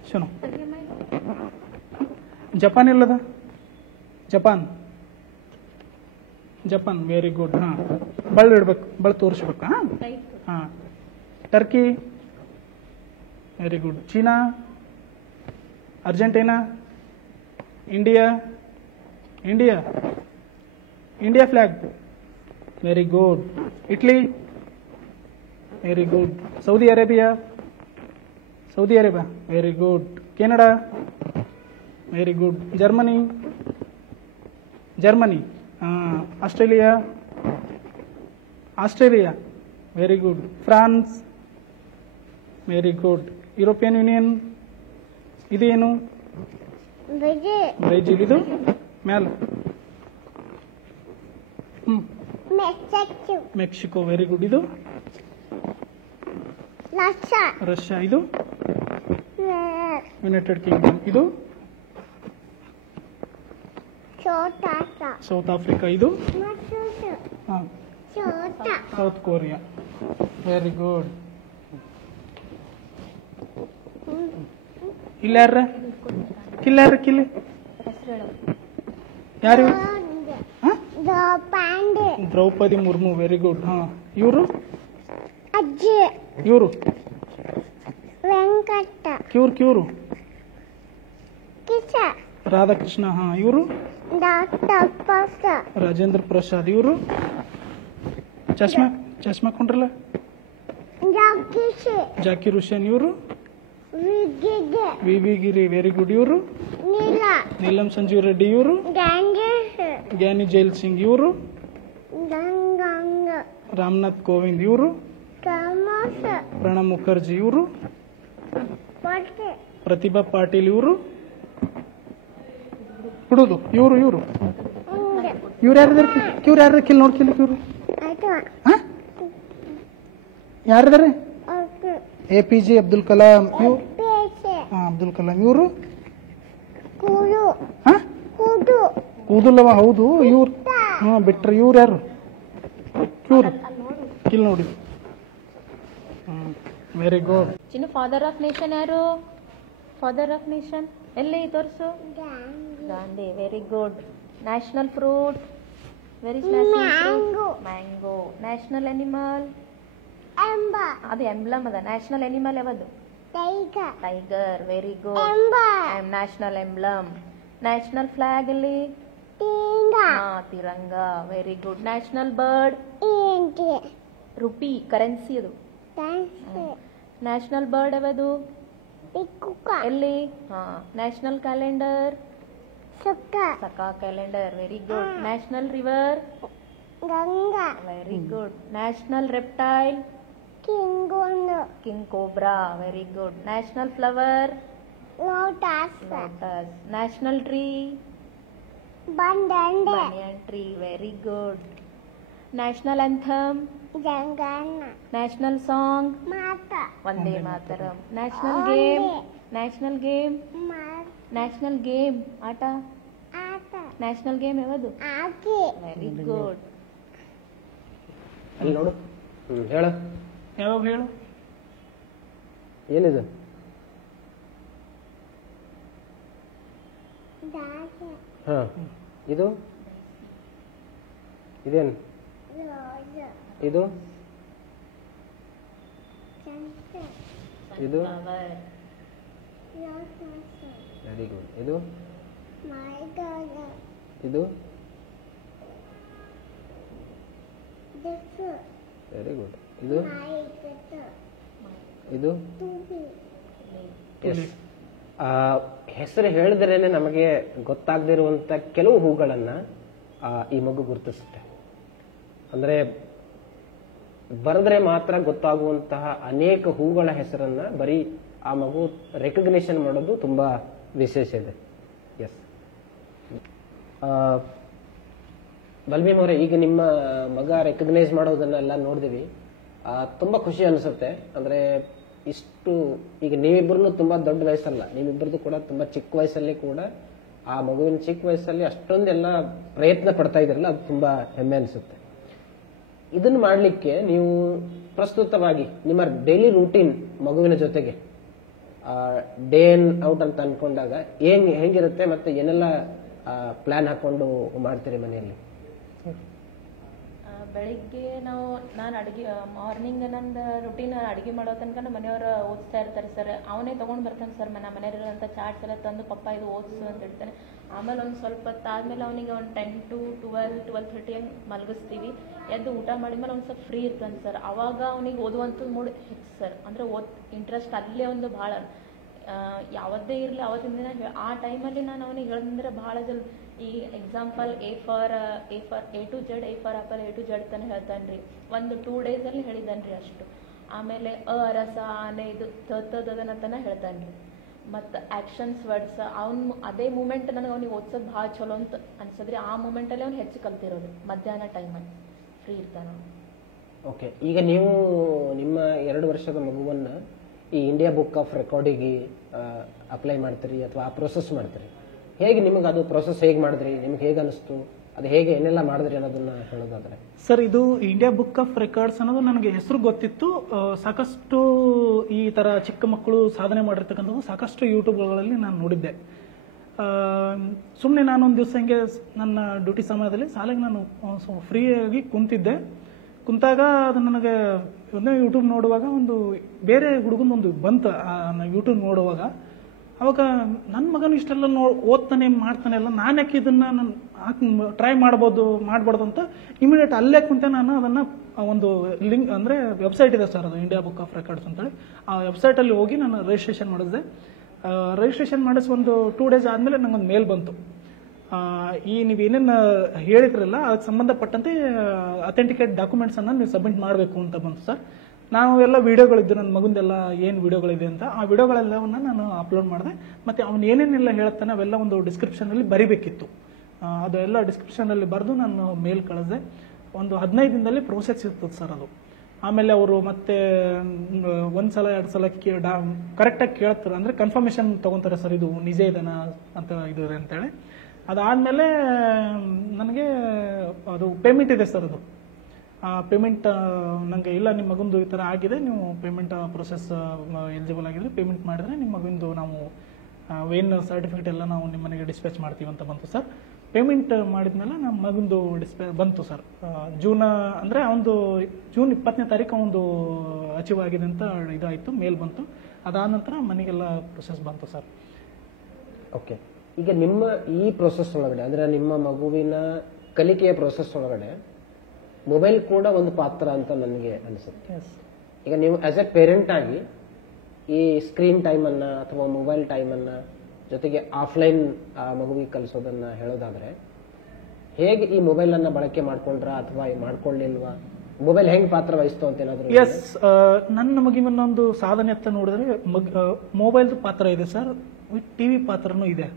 ಶುನು. ಜಪಾನ್ ಎಲ್ಲದ? Japan, Japan, very good. ಹಾ, ಬಳ್ಳು ಇಡ್ಬೇಕು, ಬಳ್ಳು ತೋರಿಸ್ಬೇಕು. ಹಾ, Turkey, very good. China, Argentina, India, India, India flag, very good. Italy, very good. Saudi Arabia, Saudi Arabia, very good. Canada, very good. Germany, Germany. Australia, Australia, very good. France, very good. European Union, ಇದೇನು? Brazil. ಇದು ಮ್ಯಾಲ Mexico, very good. ಇದು Russia. ಇದು United Kingdom. ಇದು South Africa. ಇದು South Korea, very good. ಇಲ್ಲಾರ ಕಿಲ್ಲಾರ ಕಿಲ್ಲಿ ಯಾರು? Droupadi Murmu, very good. ಹಾ, ಇವರು ಇವರು ಕ್ಯೂರ್ ಕ್ಯೂರು ರಾಧಾಕೃಷ್ಣ. ಹಾ, ಇವರು ರಾಜೇಂದ್ರ ಪ್ರಸಾದ್. ಇವರು ಚಶ್ಮಾ ಚಶ್ಮಾ ಕೊಂಡ್ರಲ್ಲ, ಜಾಕಿರ್ ಹುಸೇನ್. ಇವರು ವಿ ಗಿರಿ, ವೆರಿ ಗುಡ್. ಇವರು ನೀಲಂ ಸಂಜೀವ್ ರೆಡ್ಡಿ. ಇವರು ಗ್ಯಾನಿ ಜೈಲ್ ಸಿಂಗ್. ಇವರು ರಾಮನಾಥ್ ಕೋವಿಂದ್. ಇವರು ಪ್ರಣಬ್ ಮುಖರ್ಜಿ. ಇವರು ಪ್ರತಿಭಾ ಪಾಟೀಲ್. ಇವರು ಬಿಡುದು. ಇವರು ಇವರು ಇವ್ರು ಯಾರಿದಾರೆ? ಇವ್ರು ಯಾರ ಕಿಲ್ ನೋಡ್ಕಿಲ್ಲ? ಇವರು ಯಾರಿದಾರೆ? APJ ಅಬ್ದುಲ್ ಕಲಾಂ. ಅಬ್ದುಲ್ ಕಲಾಂ. ಇವರು ಕೂದಲವ, ಹೌದು. ಇವ್ರು ಬಿಟ್ರೆ ಇವ್ರು ಯಾರು? ಇವ್ರು ಕಿಲ್ ನೋಡಿ. Very good. Chinnu, father of nation ಯಾರು? ಫಾದರ್ ಆಫ್ ನೇಷನ್ ಎಲ್ಲಿ ತೋರಿಸು? Gandhi, very good. National fruit? Very mango. National animal? ಅದು ಎಂಬ್ಲಮ್ ಅದ. ನ್ಯಾಷನಲ್ ಅನಿಮಲ್ ಯಾವುದು? Tiger, very good. National emblem. National flag ಅಲ್ಲಿ? Tiranga, very good. National bird? Rupee, currency ಅದು. National bird ಯಾವುದು? ಎಲ್ಲಿ? National calendar? Saka calendar, very good. National river? Very good. National reptile? King cobra, very good. National flower? Lotus. National tree? banyan tree, very good. National anthem? National song? Vande Mataram. National game? National game ಆಟ national game ಯಾವುದು very good ಅಲ್ಲಿ ನೋಡು ಹೇಳ ಯಾವಾಗ ಹೇಳು ಏನಿದು ಹಾ ಇದು ಇದೇನು ಇದು ಇದು ವೆರಿ ಗುಡ್ ಇದು ಇದು ವೆರಿ ಗುಡ್ ಇದು ಇದು ಎಸ್ ಹೆಸರು ಹೇಳಿದ್ರೇನೆ ನಮಗೆ ಗೊತ್ತಾಗದಿರುವಂತ ಕೆಲವು ಹೂಗಳನ್ನ ಈ ಮಗು ಗುರುತಿಸುತ್ತೆ. ಅಂದ್ರೆ ಬರೆದ್ರೆ ಮಾತ್ರ ಗೊತ್ತಾಗುವಂತಹ ಅನೇಕ ಹೂಗಳ ಹೆಸರನ್ನ ಬರೀ ಆ ಮಗು ರೆಕಗ್ನಿಷನ್ ಮಾಡೋದು ತುಂಬಾ ವಿಶೇಷ ಇದೆ. ಎಸ್ ಬಲ್ಬೀಮ್ ಅವರೇ, ಈಗ ನಿಮ್ಮ ಮಗ ರೆಕಗ್ನೈಸ್ ಮಾಡೋದನ್ನೆಲ್ಲ ನೋಡಿದಿವಿ, ತುಂಬಾ ಖುಷಿ ಅನಿಸುತ್ತೆ. ಅಂದ್ರೆ ಇಷ್ಟು ಈಗ ನೀವಿಬ್ಬರನ್ನು ತುಂಬಾ ದೊಡ್ಡ ವಯಸ್ಸಲ್ಲ, ನೀವಿಬ್ಬರದು ಕೂಡ ತುಂಬಾ ಚಿಕ್ಕ ವಯಸ್ಸಲ್ಲಿ ಕೂಡ ಆ ಮಗುವಿನ ಚಿಕ್ಕ ವಯಸ್ಸಲ್ಲಿ ಅಷ್ಟೊಂದೆಲ್ಲ ಪ್ರಯತ್ನ ಪಡ್ತಾ ಇದ್ರಲ್ಲ, ಅದು ತುಂಬಾ ಹೆಮ್ಮೆ ಅನಿಸುತ್ತೆ. ಇದನ್ನು ಮಾಡಲಿಕ್ಕೆ ನೀವು ಪ್ರಸ್ತುತವಾಗಿ ನಿಮ್ಮ ಡೈಲಿ ರೂಟೀನ್ ಮಗುವಿನ ಜೊತೆಗೆ ಡೇ ಇನ್ ಔಟ್ ಅಂತ ಅನ್ಕೊಂಡಾಗ ಹೆಂಗಿರುತ್ತೆ ಮತ್ತೆ ಏನೆಲ್ಲ ಪ್ಲಾನ್ ಹಾಕೊಂಡು ಮಾಡ್ತೀರಿ ಮನೆಯಲ್ಲಿ? ಬೆಳಿಗ್ಗೆ ನಾನು ಅಡುಗೆ ಮಾರ್ನಿಂಗ್ ನಂದು ರುಟೀನ್ ಅಡುಗೆ ಮಾಡೋ ತನಕ ನಮ್ಮ ಮನೆಯವರು ಓದಿಸ್ತಾ ಇರ್ತಾರೆ ಸರ್. ಅವನೇ ತೊಗೊಂಡು ಬರ್ತಾನೆ ಸರ್, ಮನೆಯಲ್ಲಿರೋಂಥ ಚಾಟ್ಸ್ ಎಲ್ಲ ತಂದು ಪಪ್ಪ ಇದು ಓದಿಸು ಅಂತ ಹೇಳ್ತಾನೆ. ಆಮೇಲೆ ಒಂದು ಸ್ವಲ್ಪ ಹೊತ್ತಾದ್ಮೇಲೆ ಅವನಿಗೆ ಒಂದು 10 to 12:30 ಹಂಗೆ ಮಲಗಿಸ್ತೀವಿ. ಎದ್ದು ಊಟ ಮಾಡಿದ್ಮೇಲೆ ಒಂದು ಸ್ವಲ್ಪ ಫ್ರೀ ಇರ್ತಾನೆ ಸರ್. ಆವಾಗ ಅವನಿಗೆ ಓದುವಂಥದ್ದು ಮೂಡ್ ಹೆಚ್ಚು ಸರ್. ಅಂದರೆ ಇಂಟ್ರೆಸ್ಟ್ ಅಲ್ಲೇ ಒಂದು ಭಾಳ ಯಾವುದೇ ಇರಲಿ ಅವತ್ತಿನ ದಿನ ಆ ಟೈಮಲ್ಲಿ ನಾನು ಅವನಿಗೆ ಹೇಳಿದ್ರೆ ಭಾಳ ಜಲ್ದಿ ಈ example A to Z, A for apple, A to Z ತಾನೆ ಹೇಳ್ತಾನೆ ರೀ. ಒಂದು 2 days ಹೇಳಿದ್ದಾನೆ ರೀ ಅಷ್ಟು. ಆಮೇಲೆ ರಸ ಆನೆ ಇದು ತದನಂತನ ಹೇಳ್ತಾನೆ ರೀ. ಮತ್ತು ಆ್ಯಕ್ಷನ್ಸ್ ವರ್ಡ್ಸ್ ಅದೇ ಮೂಮೆಂಟ್ ನನಗೆ ಅವ್ನಿಗೆ ಓದ್ಸೋದು ಭಾಳ ಚಲೋ ಅಂತ ಅನ್ಸದ್ರಿ. ಆ ಮೂಮೆಂಟಲ್ಲಿ ಅವ್ನು ಹೆಚ್ಚು ಕಲ್ತಿರೋದು ಮಧ್ಯಾಹ್ನ ಟೈಮಲ್ಲಿ ಫ್ರೀ ಇರ್ತಾನೆ. ಓಕೆ, ಈಗ ನೀವು ನಿಮ್ಮ 2 ವರ್ಷದ ಮಗುವನ್ನ ಈ ಇಂಡಿಯಾ ಬುಕ್ ಆಫ್ ರೆಕಾರ್ಡಿಗೆ ಅಪ್ಲೈ ಮಾಡ್ತೀರಿ ಅಥವಾ ಆ ಪ್ರೊಸೆಸ್ ಮಾಡ್ತೀರಿ, ಹೇಗೆ ನಿಮಗೆ ಅದು ಪ್ರೊಸೆಸ್ ಹೇಗೆ ಮಾಡಿದ್ರಿ, ನಿಮ್ಗೆ ಹೇಗೆ ಅನಿಸ್ತು, ಅದು ಹೇಗೆ ಏನೆಲ್ಲ ಮಾಡಿದ್ರಿ ಅನ್ನೋದನ್ನ ಹೇಳೋದಾದ್ರೆ? ಸರ್, ಇದು ಇಂಡಿಯಾ ಬುಕ್ ಆಫ್ ರೆಕಾರ್ಡ್ಸ್ ಅನ್ನೋದು ನನಗೆ ಹೆಸರು ಗೊತ್ತಿತ್ತು. ಸಾಕಷ್ಟು ಈ ತರ ಚಿಕ್ಕ ಮಕ್ಕಳು ಸಾಧನೆ ಮಾಡಿರ್ತಕ್ಕಂಥದ್ದು ಸಾಕಷ್ಟು ಯೂಟ್ಯೂಬ್ಗಳಲ್ಲಿ ನಾನು ನೋಡಿದ್ದೆ. ಸುಮ್ಮನೆ ನಾನೊಂದು ದಿವಸ ಹಿಂಗೆ ನನ್ನ ಡ್ಯೂಟಿ ಸಮಯದಲ್ಲಿ ಶಾಲೆಗೆ ನಾನು ಫ್ರೀಯಾಗಿ ಕುಂತಾಗ ಅದು ನನಗೆ ಒಂದೇ ಯೂಟ್ಯೂಬ್ ನೋಡುವಾಗ ಒಂದು ಬೇರೆ ಹುಡುಗನೊಂದು ಬಂತು. ಯೂಟ್ಯೂಬ್ ನೋಡುವಾಗ ಅವಾಗ ನನ್ನ ಮಗನು ಇಷ್ಟೆಲ್ಲ ಓದ್ತಾನೆ ಮಾಡ್ತಾನೆ ಎಲ್ಲ, ನಾನು ಯಾಕೆ ಇದನ್ನ ನಾನು ಟ್ರೈ ಮಾಡ್ಬಾರ್ದು ಅಂತ ಇಮಿಡಿಯೇಟ್ ಅಲ್ಲೇ ಕುಂತೆ ನಾನು ಅದನ್ನ ಒಂದು ಲಿಂಕ್ ಅಂದರೆ ವೆಬ್ಸೈಟ್ ಇದೆ ಸರ್, ಅದು ಇಂಡಿಯಾ ಬುಕ್ ಆಫ್ ರೆಕಾರ್ಡ್ಸ್ ಅಂತೇಳಿ. ಆ ವೆಬ್ಸೈಟಲ್ಲಿ ಹೋಗಿ ನಾನು ರಿಜಿಸ್ಟ್ರೇಷನ್ ಮಾಡಿದೆ. ರಿಜಿಸ್ಟ್ರೇಷನ್ ಮಾಡಿಸಿ ಒಂದು 2 days ಆದಮೇಲೆ ನಂಗೊಂದು ಮೇಲ್ ಬಂತು. ನೀವು ಏನೇನು ಹೇಳಿದ್ರಲ್ಲ ಅದಕ್ಕೆ ಸಂಬಂಧಪಟ್ಟಂತೆ ಅಥೆಂಟಿಕೇಟ್ ಡಾಕ್ಯುಮೆಂಟ್ಸ್ ಅನ್ನ ನೀವು ಸಬ್ಮಿಟ್ ಮಾಡಬೇಕು ಅಂತ ಬಂತು ಸರ್. ನಾವು ಎಲ್ಲ ವಿಡಿಯೋಗಳಿದ್ದು ನನ್ನ ಮಗುಂದೆಲ್ಲ ಏನು ವಿಡಿಯೋಗಳಿದೆ ಅಂತ ಆ ವಿಡಿಯೋಗಳೆಲ್ಲವನ್ನ ನಾನು ಅಪ್ಲೋಡ್ ಮಾಡಿದೆ. ಮತ್ತೆ ಅವನು ಏನೇನೆಲ್ಲ ಹೇಳ್ತಾನೆ ಅವೆಲ್ಲ ಒಂದು ಡಿಸ್ಕ್ರಿಪ್ಷನಲ್ಲಿ ಬರಿಬೇಕಿತ್ತು. ಅದೆಲ್ಲ ಡಿಸ್ಕ್ರಿಪ್ಷನಲ್ಲಿ ಬರೆದು ನಾನು ಮೇಲ್ ಕಳಿಸಿದೆ. ಒಂದು 15 ದಿನದಲ್ಲಿ ಪ್ರೋಸೆಸ್ ಇರ್ತದೆ ಸರ್ ಅದು. ಆಮೇಲೆ ಅವರು ಮತ್ತೆ 1 ಸಲ 2 ಸಲ ಕರೆಕ್ಟಾಗಿ ಕೇಳ್ತಾರೆ, ಅಂದರೆ ಕನ್ಫರ್ಮೇಷನ್ ತೊಗೊತಾರೆ ಸರ್, ಇದು ನಿಜ ಇದೆನಾ ಅಂತ ಇದು ಅಂತೇಳಿ. ಅದಾದಮೇಲೆ ನನಗೆ ಅದು ಪೇಮೆಂಟ್ ಇದೆ ಸರ್. ಅದು ಪೇಮೆಂಟ್ ನನಗೆ ಇಲ್ಲ, ನಿಮ್ಮ ಮಗುಂದು ಈ ಥರ ಆಗಿದೆ, ನೀವು ಪೇಮೆಂಟ್ ಪ್ರೊಸೆಸ್ ಎಲಿಜಿಬಲ್ ಆಗಿದ್ರೆ ಪೇಮೆಂಟ್ ಮಾಡಿದ್ರೆ ನಿಮ್ಮ ಮಗುಂದು ನಾವು ಏನು ಸರ್ಟಿಫಿಕೇಟ್ ಎಲ್ಲ ನಾವು ನಿಮ್ಮ ಮನೆಗೆ ಡಿಸ್ಪ್ಯಾಚ್ ಮಾಡ್ತೀವಿ ಅಂತ ಬಂತು ಸರ್. ಪೇಮೆಂಟ್ ಮಾಡಿದ್ಮೇಲೆ ನಮ್ಮ ಮಗುಂದು ಬಂತು ಸರ್. ಅಂದರೆ ಅವನು ಜೂನ್ 20ನೇ ತಾರೀಕು ಅವನು ಅಚೀವ್ ಆಗಿದೆ ಅಂತ ಇದಾಯಿತು, ಮೇಲ್ ಬಂತು. ಅದಾದ ನಂತರ ಮನೆಗೆಲ್ಲ ಪ್ರೊಸೆಸ್ ಬಂತು ಸರ್. ಓಕೆ, ಈಗ ನಿಮ್ಮ ಈ ಪ್ರೊಸೆಸ್ ಒಳಗಡೆ ಅಂದ್ರೆ ನಿಮ್ಮ ಮಗುವಿನ ಕಲಿಕೆಯ ಪ್ರೊಸೆಸ್ ಒಳಗಡೆ ಮೊಬೈಲ್ ಕೂಡ ಒಂದು ಪಾತ್ರ ಅಂತ ನನಗೆ ಅನಿಸುತ್ತೆ. ಈಗ ನೀವು ಆಸ್ ಎ ಪೇರೆಂಟ್ ಆಗಿ ಈ ಸ್ಕ್ರೀನ್ ಟೈಮ್ ಅನ್ನ ಅಥವಾ ಮೊಬೈಲ್ ಟೈಮ್ ಅನ್ನ ಜೊತೆಗೆ ಆಫ್ಲೈನ್ ಮಗುವಿಗೆ ಕಲಿಸೋದನ್ನ ಹೇಳೋದಾದ್ರೆ, ಹೇಗೆ ಈ ಮೊಬೈಲ್ ಅನ್ನ ಬಳಕೆ ಮಾಡ್ಕೊಂಡ್ರ ಅಥವಾ ಮಾಡ್ಕೊಳ್ಳಿಲ್ವಾ, ಮೊಬೈಲ್ ಹೆಂಗ್ ಪಾತ್ರ ವಹಿಸ್ತು ಅಂತ ಏನಾದ್ರು? ಎಸ್, ನನ್ನ ಮಗುವಿನ ಒಂದು ಸಾಧನೆ ಅಂತ ನೋಡಿದ್ರೆ ಮೊಬೈಲ್ದು ಪಾತ್ರ ಇದೆ ಸರ್, ಟಿವಿ ಪಾತ್ರನೂ ಇದೆ.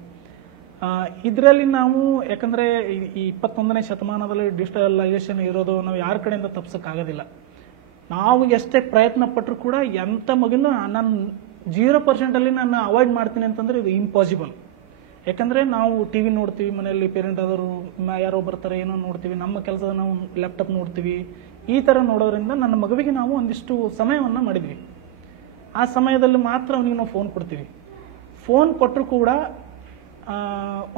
ಇದರಲ್ಲಿ ನಾವು ಯಾಕಂದ್ರೆ ಈ 21ನೇ ಶತಮಾನದಲ್ಲಿ ಡಿಜಿಟಲೈಸೇಷನ್ ಇರೋದು ನಾವು ಯಾರ ಕಡೆಯಿಂದ ತಪ್ಪಿಸಕ್ಕಾಗೋದಿಲ್ಲ. ನಾವು ಎಷ್ಟೇ ಪ್ರಯತ್ನ ಪಟ್ಟರು ಕೂಡ ಎಂಥ ಮಗುನ ನಾನು 0% ನಾನು ಅವಾಯ್ಡ್ ಮಾಡ್ತೀನಿ ಅಂತಂದ್ರೆ ಇದು ಇಂಪಾಸಿಬಲ್. ಯಾಕಂದರೆ ನಾವು ಟಿ ವಿ ನೋಡ್ತೀವಿ, ಮನೆಯಲ್ಲಿ ಪೇರೆಂಟ್ ಆದವರು ಯಾರೋ ಬರ್ತಾರೆ ಏನೋ ನೋಡ್ತೀವಿ, ನಮ್ಮ ಕೆಲಸದ ನಾವು ಲ್ಯಾಪ್ಟಾಪ್ ನೋಡ್ತೀವಿ. ಈ ಥರ ನೋಡೋದ್ರಿಂದ ನನ್ನ ಮಗುವಿಗೆ ನಾವು ಒಂದಿಷ್ಟು ಸಮಯವನ್ನು ಮಾಡಿದ್ವಿ. ಆ ಸಮಯದಲ್ಲಿ ಮಾತ್ರ ಅವನಿಗೆ ನಾವು ಫೋನ್ ಕೊಡ್ತೀವಿ. ಫೋನ್ ಕೊಟ್ಟರು ಕೂಡ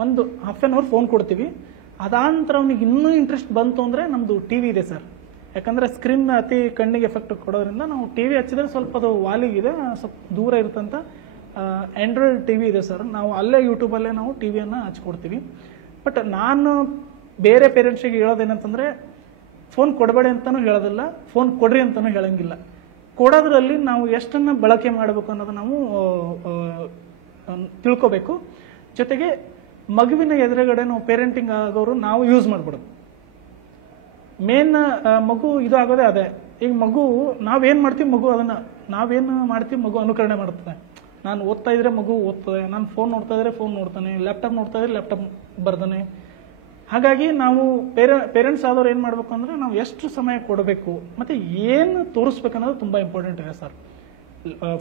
ಒಂದು ಹಾಫ್ ಆನ್ ಅವರ್ ಫೋನ್ ಕೊಡ್ತೀವಿ. ಅದಾದ ನಂತರ ಅವನಿಗೆ ಇನ್ನೂ ಇಂಟ್ರೆಸ್ಟ್ ಬಂತು ಅಂದರೆ ನಮ್ಮದು ಟಿ ವಿ ಇದೆ ಸರ್. ಯಾಕಂದರೆ ಸ್ಕ್ರೀನ್ ಅತಿ ಕಣ್ಣಿಗೆ ಎಫೆಕ್ಟ್ ಕೊಡೋದ್ರಿಂದ ನಾವು ಟಿ ವಿ ಹಚ್ಚಿದ್ರೆ ಸ್ವಲ್ಪ ಅದು ವಾಲಿಗಿದೆ, ಸ್ವಲ್ಪ ದೂರ ಇರುತ್ತಂತ ಆ್ಯಂಡ್ರಾಯ್ಡ್ ಟಿ ವಿ ಇದೆ ಸರ್. ನಾವು ಅಲ್ಲೇ ಯೂಟ್ಯೂಬಲ್ಲೇ ನಾವು ಟಿ ವಿಯನ್ನು ಹಚ್ಕೊಡ್ತೀವಿ. ಬಟ್ ನಾನು ಬೇರೆ ಪೇರೆಂಟ್ಸಿಗೆ ಹೇಳೋದೇನಂತಂದರೆ ಫೋನ್ ಕೊಡಬೇಡಿ ಅಂತಲೂ ಹೇಳೋದಿಲ್ಲ, ಫೋನ್ ಕೊಡ್ರಿ ಅಂತಲೂ ಹೇಳೋಂಗಿಲ್ಲ. ಕೊಡೋದ್ರಲ್ಲಿ ನಾವು ಎಷ್ಟನ್ನು ಬಳಕೆ ಮಾಡಬೇಕು ಅನ್ನೋದು ನಾವು ತಿಳ್ಕೋಬೇಕು. ಜೊತೆಗೆ ಮಗುವಿನ ಎದುರುಗಡೆ ನಾವು ಪೇರೆಂಟಿಂಗ್ ಆಗೋರು ನಾವು ಯೂಸ್ ಮಾಡ್ಬಿಡೋದು. ಮೇನ್ ಮಗು ಇದು ಆಗೋದೇ ಅದೇ. ಈಗ ಮಗು ನಾವೇನು ಮಾಡ್ತೀವಿ, ಮಗು ಅದನ್ನು ನಾವೇನು ಮಾಡ್ತೀವಿ ಮಗು ಅನುಕರಣೆ ಮಾಡ್ತದೆ. ನಾನು ಓದ್ತಾ ಇದ್ರೆ ಮಗು ಓದ್ತದೆ, ನಾನು ಫೋನ್ ನೋಡ್ತಾ ಇದ್ರೆ ಫೋನ್ ನೋಡ್ತಾನೆ, ಲ್ಯಾಪ್ಟಾಪ್ ನೋಡ್ತಾ ಇದ್ರೆ ಲ್ಯಾಪ್ಟಾಪ್ ಬರ್ತಾನೆ. ಹಾಗಾಗಿ ನಾವು ಪೇರೆಂಟ್ಸ್ ಆದವ್ರು ಏನು ಮಾಡಬೇಕು ಅಂದರೆ ನಾವು ಎಷ್ಟು ಸಮಯ ಕೊಡಬೇಕು ಮತ್ತು ಏನು ತೋರಿಸ್ಬೇಕು ಅನ್ನೋದು ತುಂಬ ಇಂಪಾರ್ಟೆಂಟ್ ಇದೆ ಸರ್.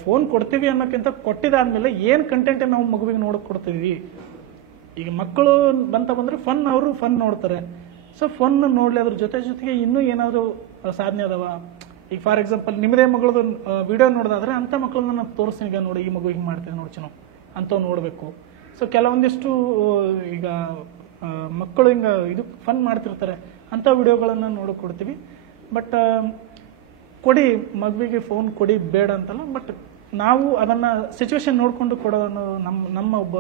ಫೋನ್ ಕೊಡ್ತೀವಿ ಅನ್ನೋಕ್ಕಿಂತ ಕೊಟ್ಟಿದ್ದಾದ್ಮೇಲೆ ಏನು ಕಂಟೆಂಟ್ ನಾವು ಮಗುವಿಗೆ ನೋಡೋಕೆ ಕೊಡ್ತೀವಿ. ಈಗ ಮಕ್ಕಳು ಬಂತ ಬಂದರೆ ಅವರು ಫನ್ ನೋಡ್ತಾರೆ. ಸೊ ಫನ್ ನೋಡಲಿ, ಅದ್ರ ಜೊತೆಗೆ ಇನ್ನೂ ಏನಾದರೂ ಸಾಧನೆ ಅದಾವ. ಈಗ ಫಾರ್ ಎಕ್ಸಾಂಪಲ್ ನಿಮ್ಮದೇ ಮಗಳದು ವಿಡಿಯೋ ನೋಡೋದಾದ್ರೆ ಅಂಥ ಮಕ್ಕಳನ್ನ ನಾನು ತೋರಿಸ್ತೀನಿ. ಈಗ ನೋಡಿ ಈ ಮಗು ಹಿಂಗೆ ಮಾಡ್ತೀನಿ ನೋಡಿ ಚಿನ್ನು ಅಂಥವು ನೋಡಬೇಕು. ಸೊ ಕೆಲವೊಂದಿಷ್ಟು ಈಗ ಮಕ್ಕಳು ಹಿಂಗೆ ಇದು ಫನ್ ಮಾಡ್ತಿರ್ತಾರೆ, ಅಂಥ ವಿಡಿಯೋಗಳನ್ನು ನೋಡೋಕೆ ಕೊಡ್ತೀವಿ. ಬಟ್ ಕೊಡಿ ಮಗುವಿಗೆ ಫೋನ್ ಕೊಡಿ ಬೇಡ ಅಂತಲ್ಲ, ಬಟ್ ನಾವು ಅದನ್ನು ಸಿಚುವೇಶನ್ ನೋಡಿಕೊಂಡು ಕೊಡೋದನ್ನು ನಮ್ಮ ಒಬ್ಬ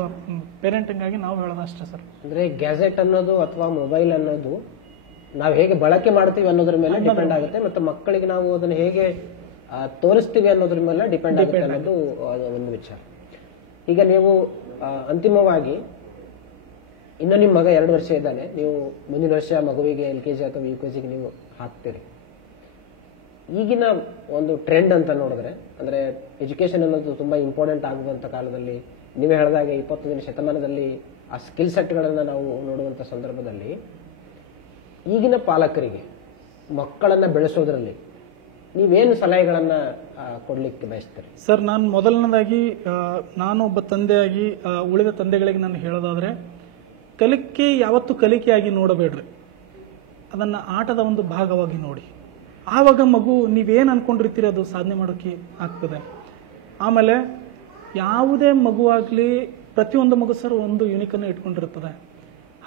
ಪೇರೆಂಟಿಂಗ್ ಆಗಿ ನಾವು ಹೇಳೋದು ಅಷ್ಟೇ ಸರ್. ಅಂದರೆ ಗ್ಯಾಜೆಟ್ ಅನ್ನೋದು ಅಥವಾ ಮೊಬೈಲ್ ಅನ್ನೋದು ನಾವು ಹೇಗೆ ಬಳಕೆ ಮಾಡ್ತೀವಿ ಅನ್ನೋದ್ರ ಮೇಲೆ ಡಿಪೆಂಡ್ ಆಗುತ್ತೆ, ಮತ್ತು ಮಕ್ಕಳಿಗೆ ನಾವು ಅದನ್ನು ಹೇಗೆ ತೋರಿಸ್ತೀವಿ ಅನ್ನೋದ್ರ ಮೇಲೆ ಡಿಪೆಂಡ್ ಆಗುತ್ತೆ ಅನ್ನೋದು ಒಂದು ವಿಚಾರ. ಈಗ ನೀವು ಅಂತಿಮವಾಗಿ ಇನ್ನು ನಿಮ್ಮ ಮಗ 2 ವರ್ಷ ಇದ್ದಾನೆ, ನೀವು ಮುಂದಿನ ವರ್ಷ ಮಗುವಿಗೆ LKG ಅಥವಾ UKG ನೀವು ಹಾಕ್ತೀರಿ. ಈಗಿನ ಒಂದು ಟ್ರೆಂಡ್ ಅಂತ ನೋಡಿದ್ರೆ, ಅಂದರೆ ಎಜುಕೇಶನ್ ಅನ್ನೋದು ತುಂಬ ಇಂಪಾರ್ಟೆಂಟ್ ಆಗುವಂಥ ಕಾಲದಲ್ಲಿ, ನೀವೇ ಹೇಳಿದಾಗೆ 21ನೇ ಶತಮಾನದಲ್ಲಿ ಆ ಸ್ಕಿಲ್ ಸೆಟ್ಗಳನ್ನು ನಾವು ನೋಡುವಂಥ ಸಂದರ್ಭದಲ್ಲಿ ಈಗಿನ ಪಾಲಕರಿಗೆ ಮಕ್ಕಳನ್ನು ಬೆಳೆಸೋದ್ರಲ್ಲಿ ನೀವೇನು ಸಲಹೆಗಳನ್ನು ಕೊಡಲಿಕ್ಕೆ ಬಯಸ್ತೀರಿ? ಸರ್, ನಾನು ಮೊದಲನೇದಾಗಿ ನಾನು ಒಬ್ಬ ತಂದೆಯಾಗಿ ಉಳಿದ ತಂದೆಗಳಿಗೆ ನಾನು ಹೇಳೋದಾದರೆ, ಕಲಿಕೆ ಯಾವತ್ತೂ ಕಲಿಕೆಯಾಗಿ ನೋಡಬೇಡ್ರಿ, ಅದನ್ನು ಆಟದ ಒಂದು ಭಾಗವಾಗಿ ನೋಡಿ. ಆವಾಗ ಮಗು ನೀವೇನು ಅಂದ್ಕೊಂಡಿರ್ತೀರಿ ಅದು ಸಾಧನೆ ಮಾಡೋಕ್ಕೆ ಆಗ್ತದೆ. ಆಮೇಲೆ ಯಾವುದೇ ಮಗುವಾಗಲಿ ಪ್ರತಿಯೊಂದು ಮಗು ಸರ್ ಒಂದು ಯೂನಿಕನ್ನು ಇಟ್ಕೊಂಡಿರ್ತದೆ.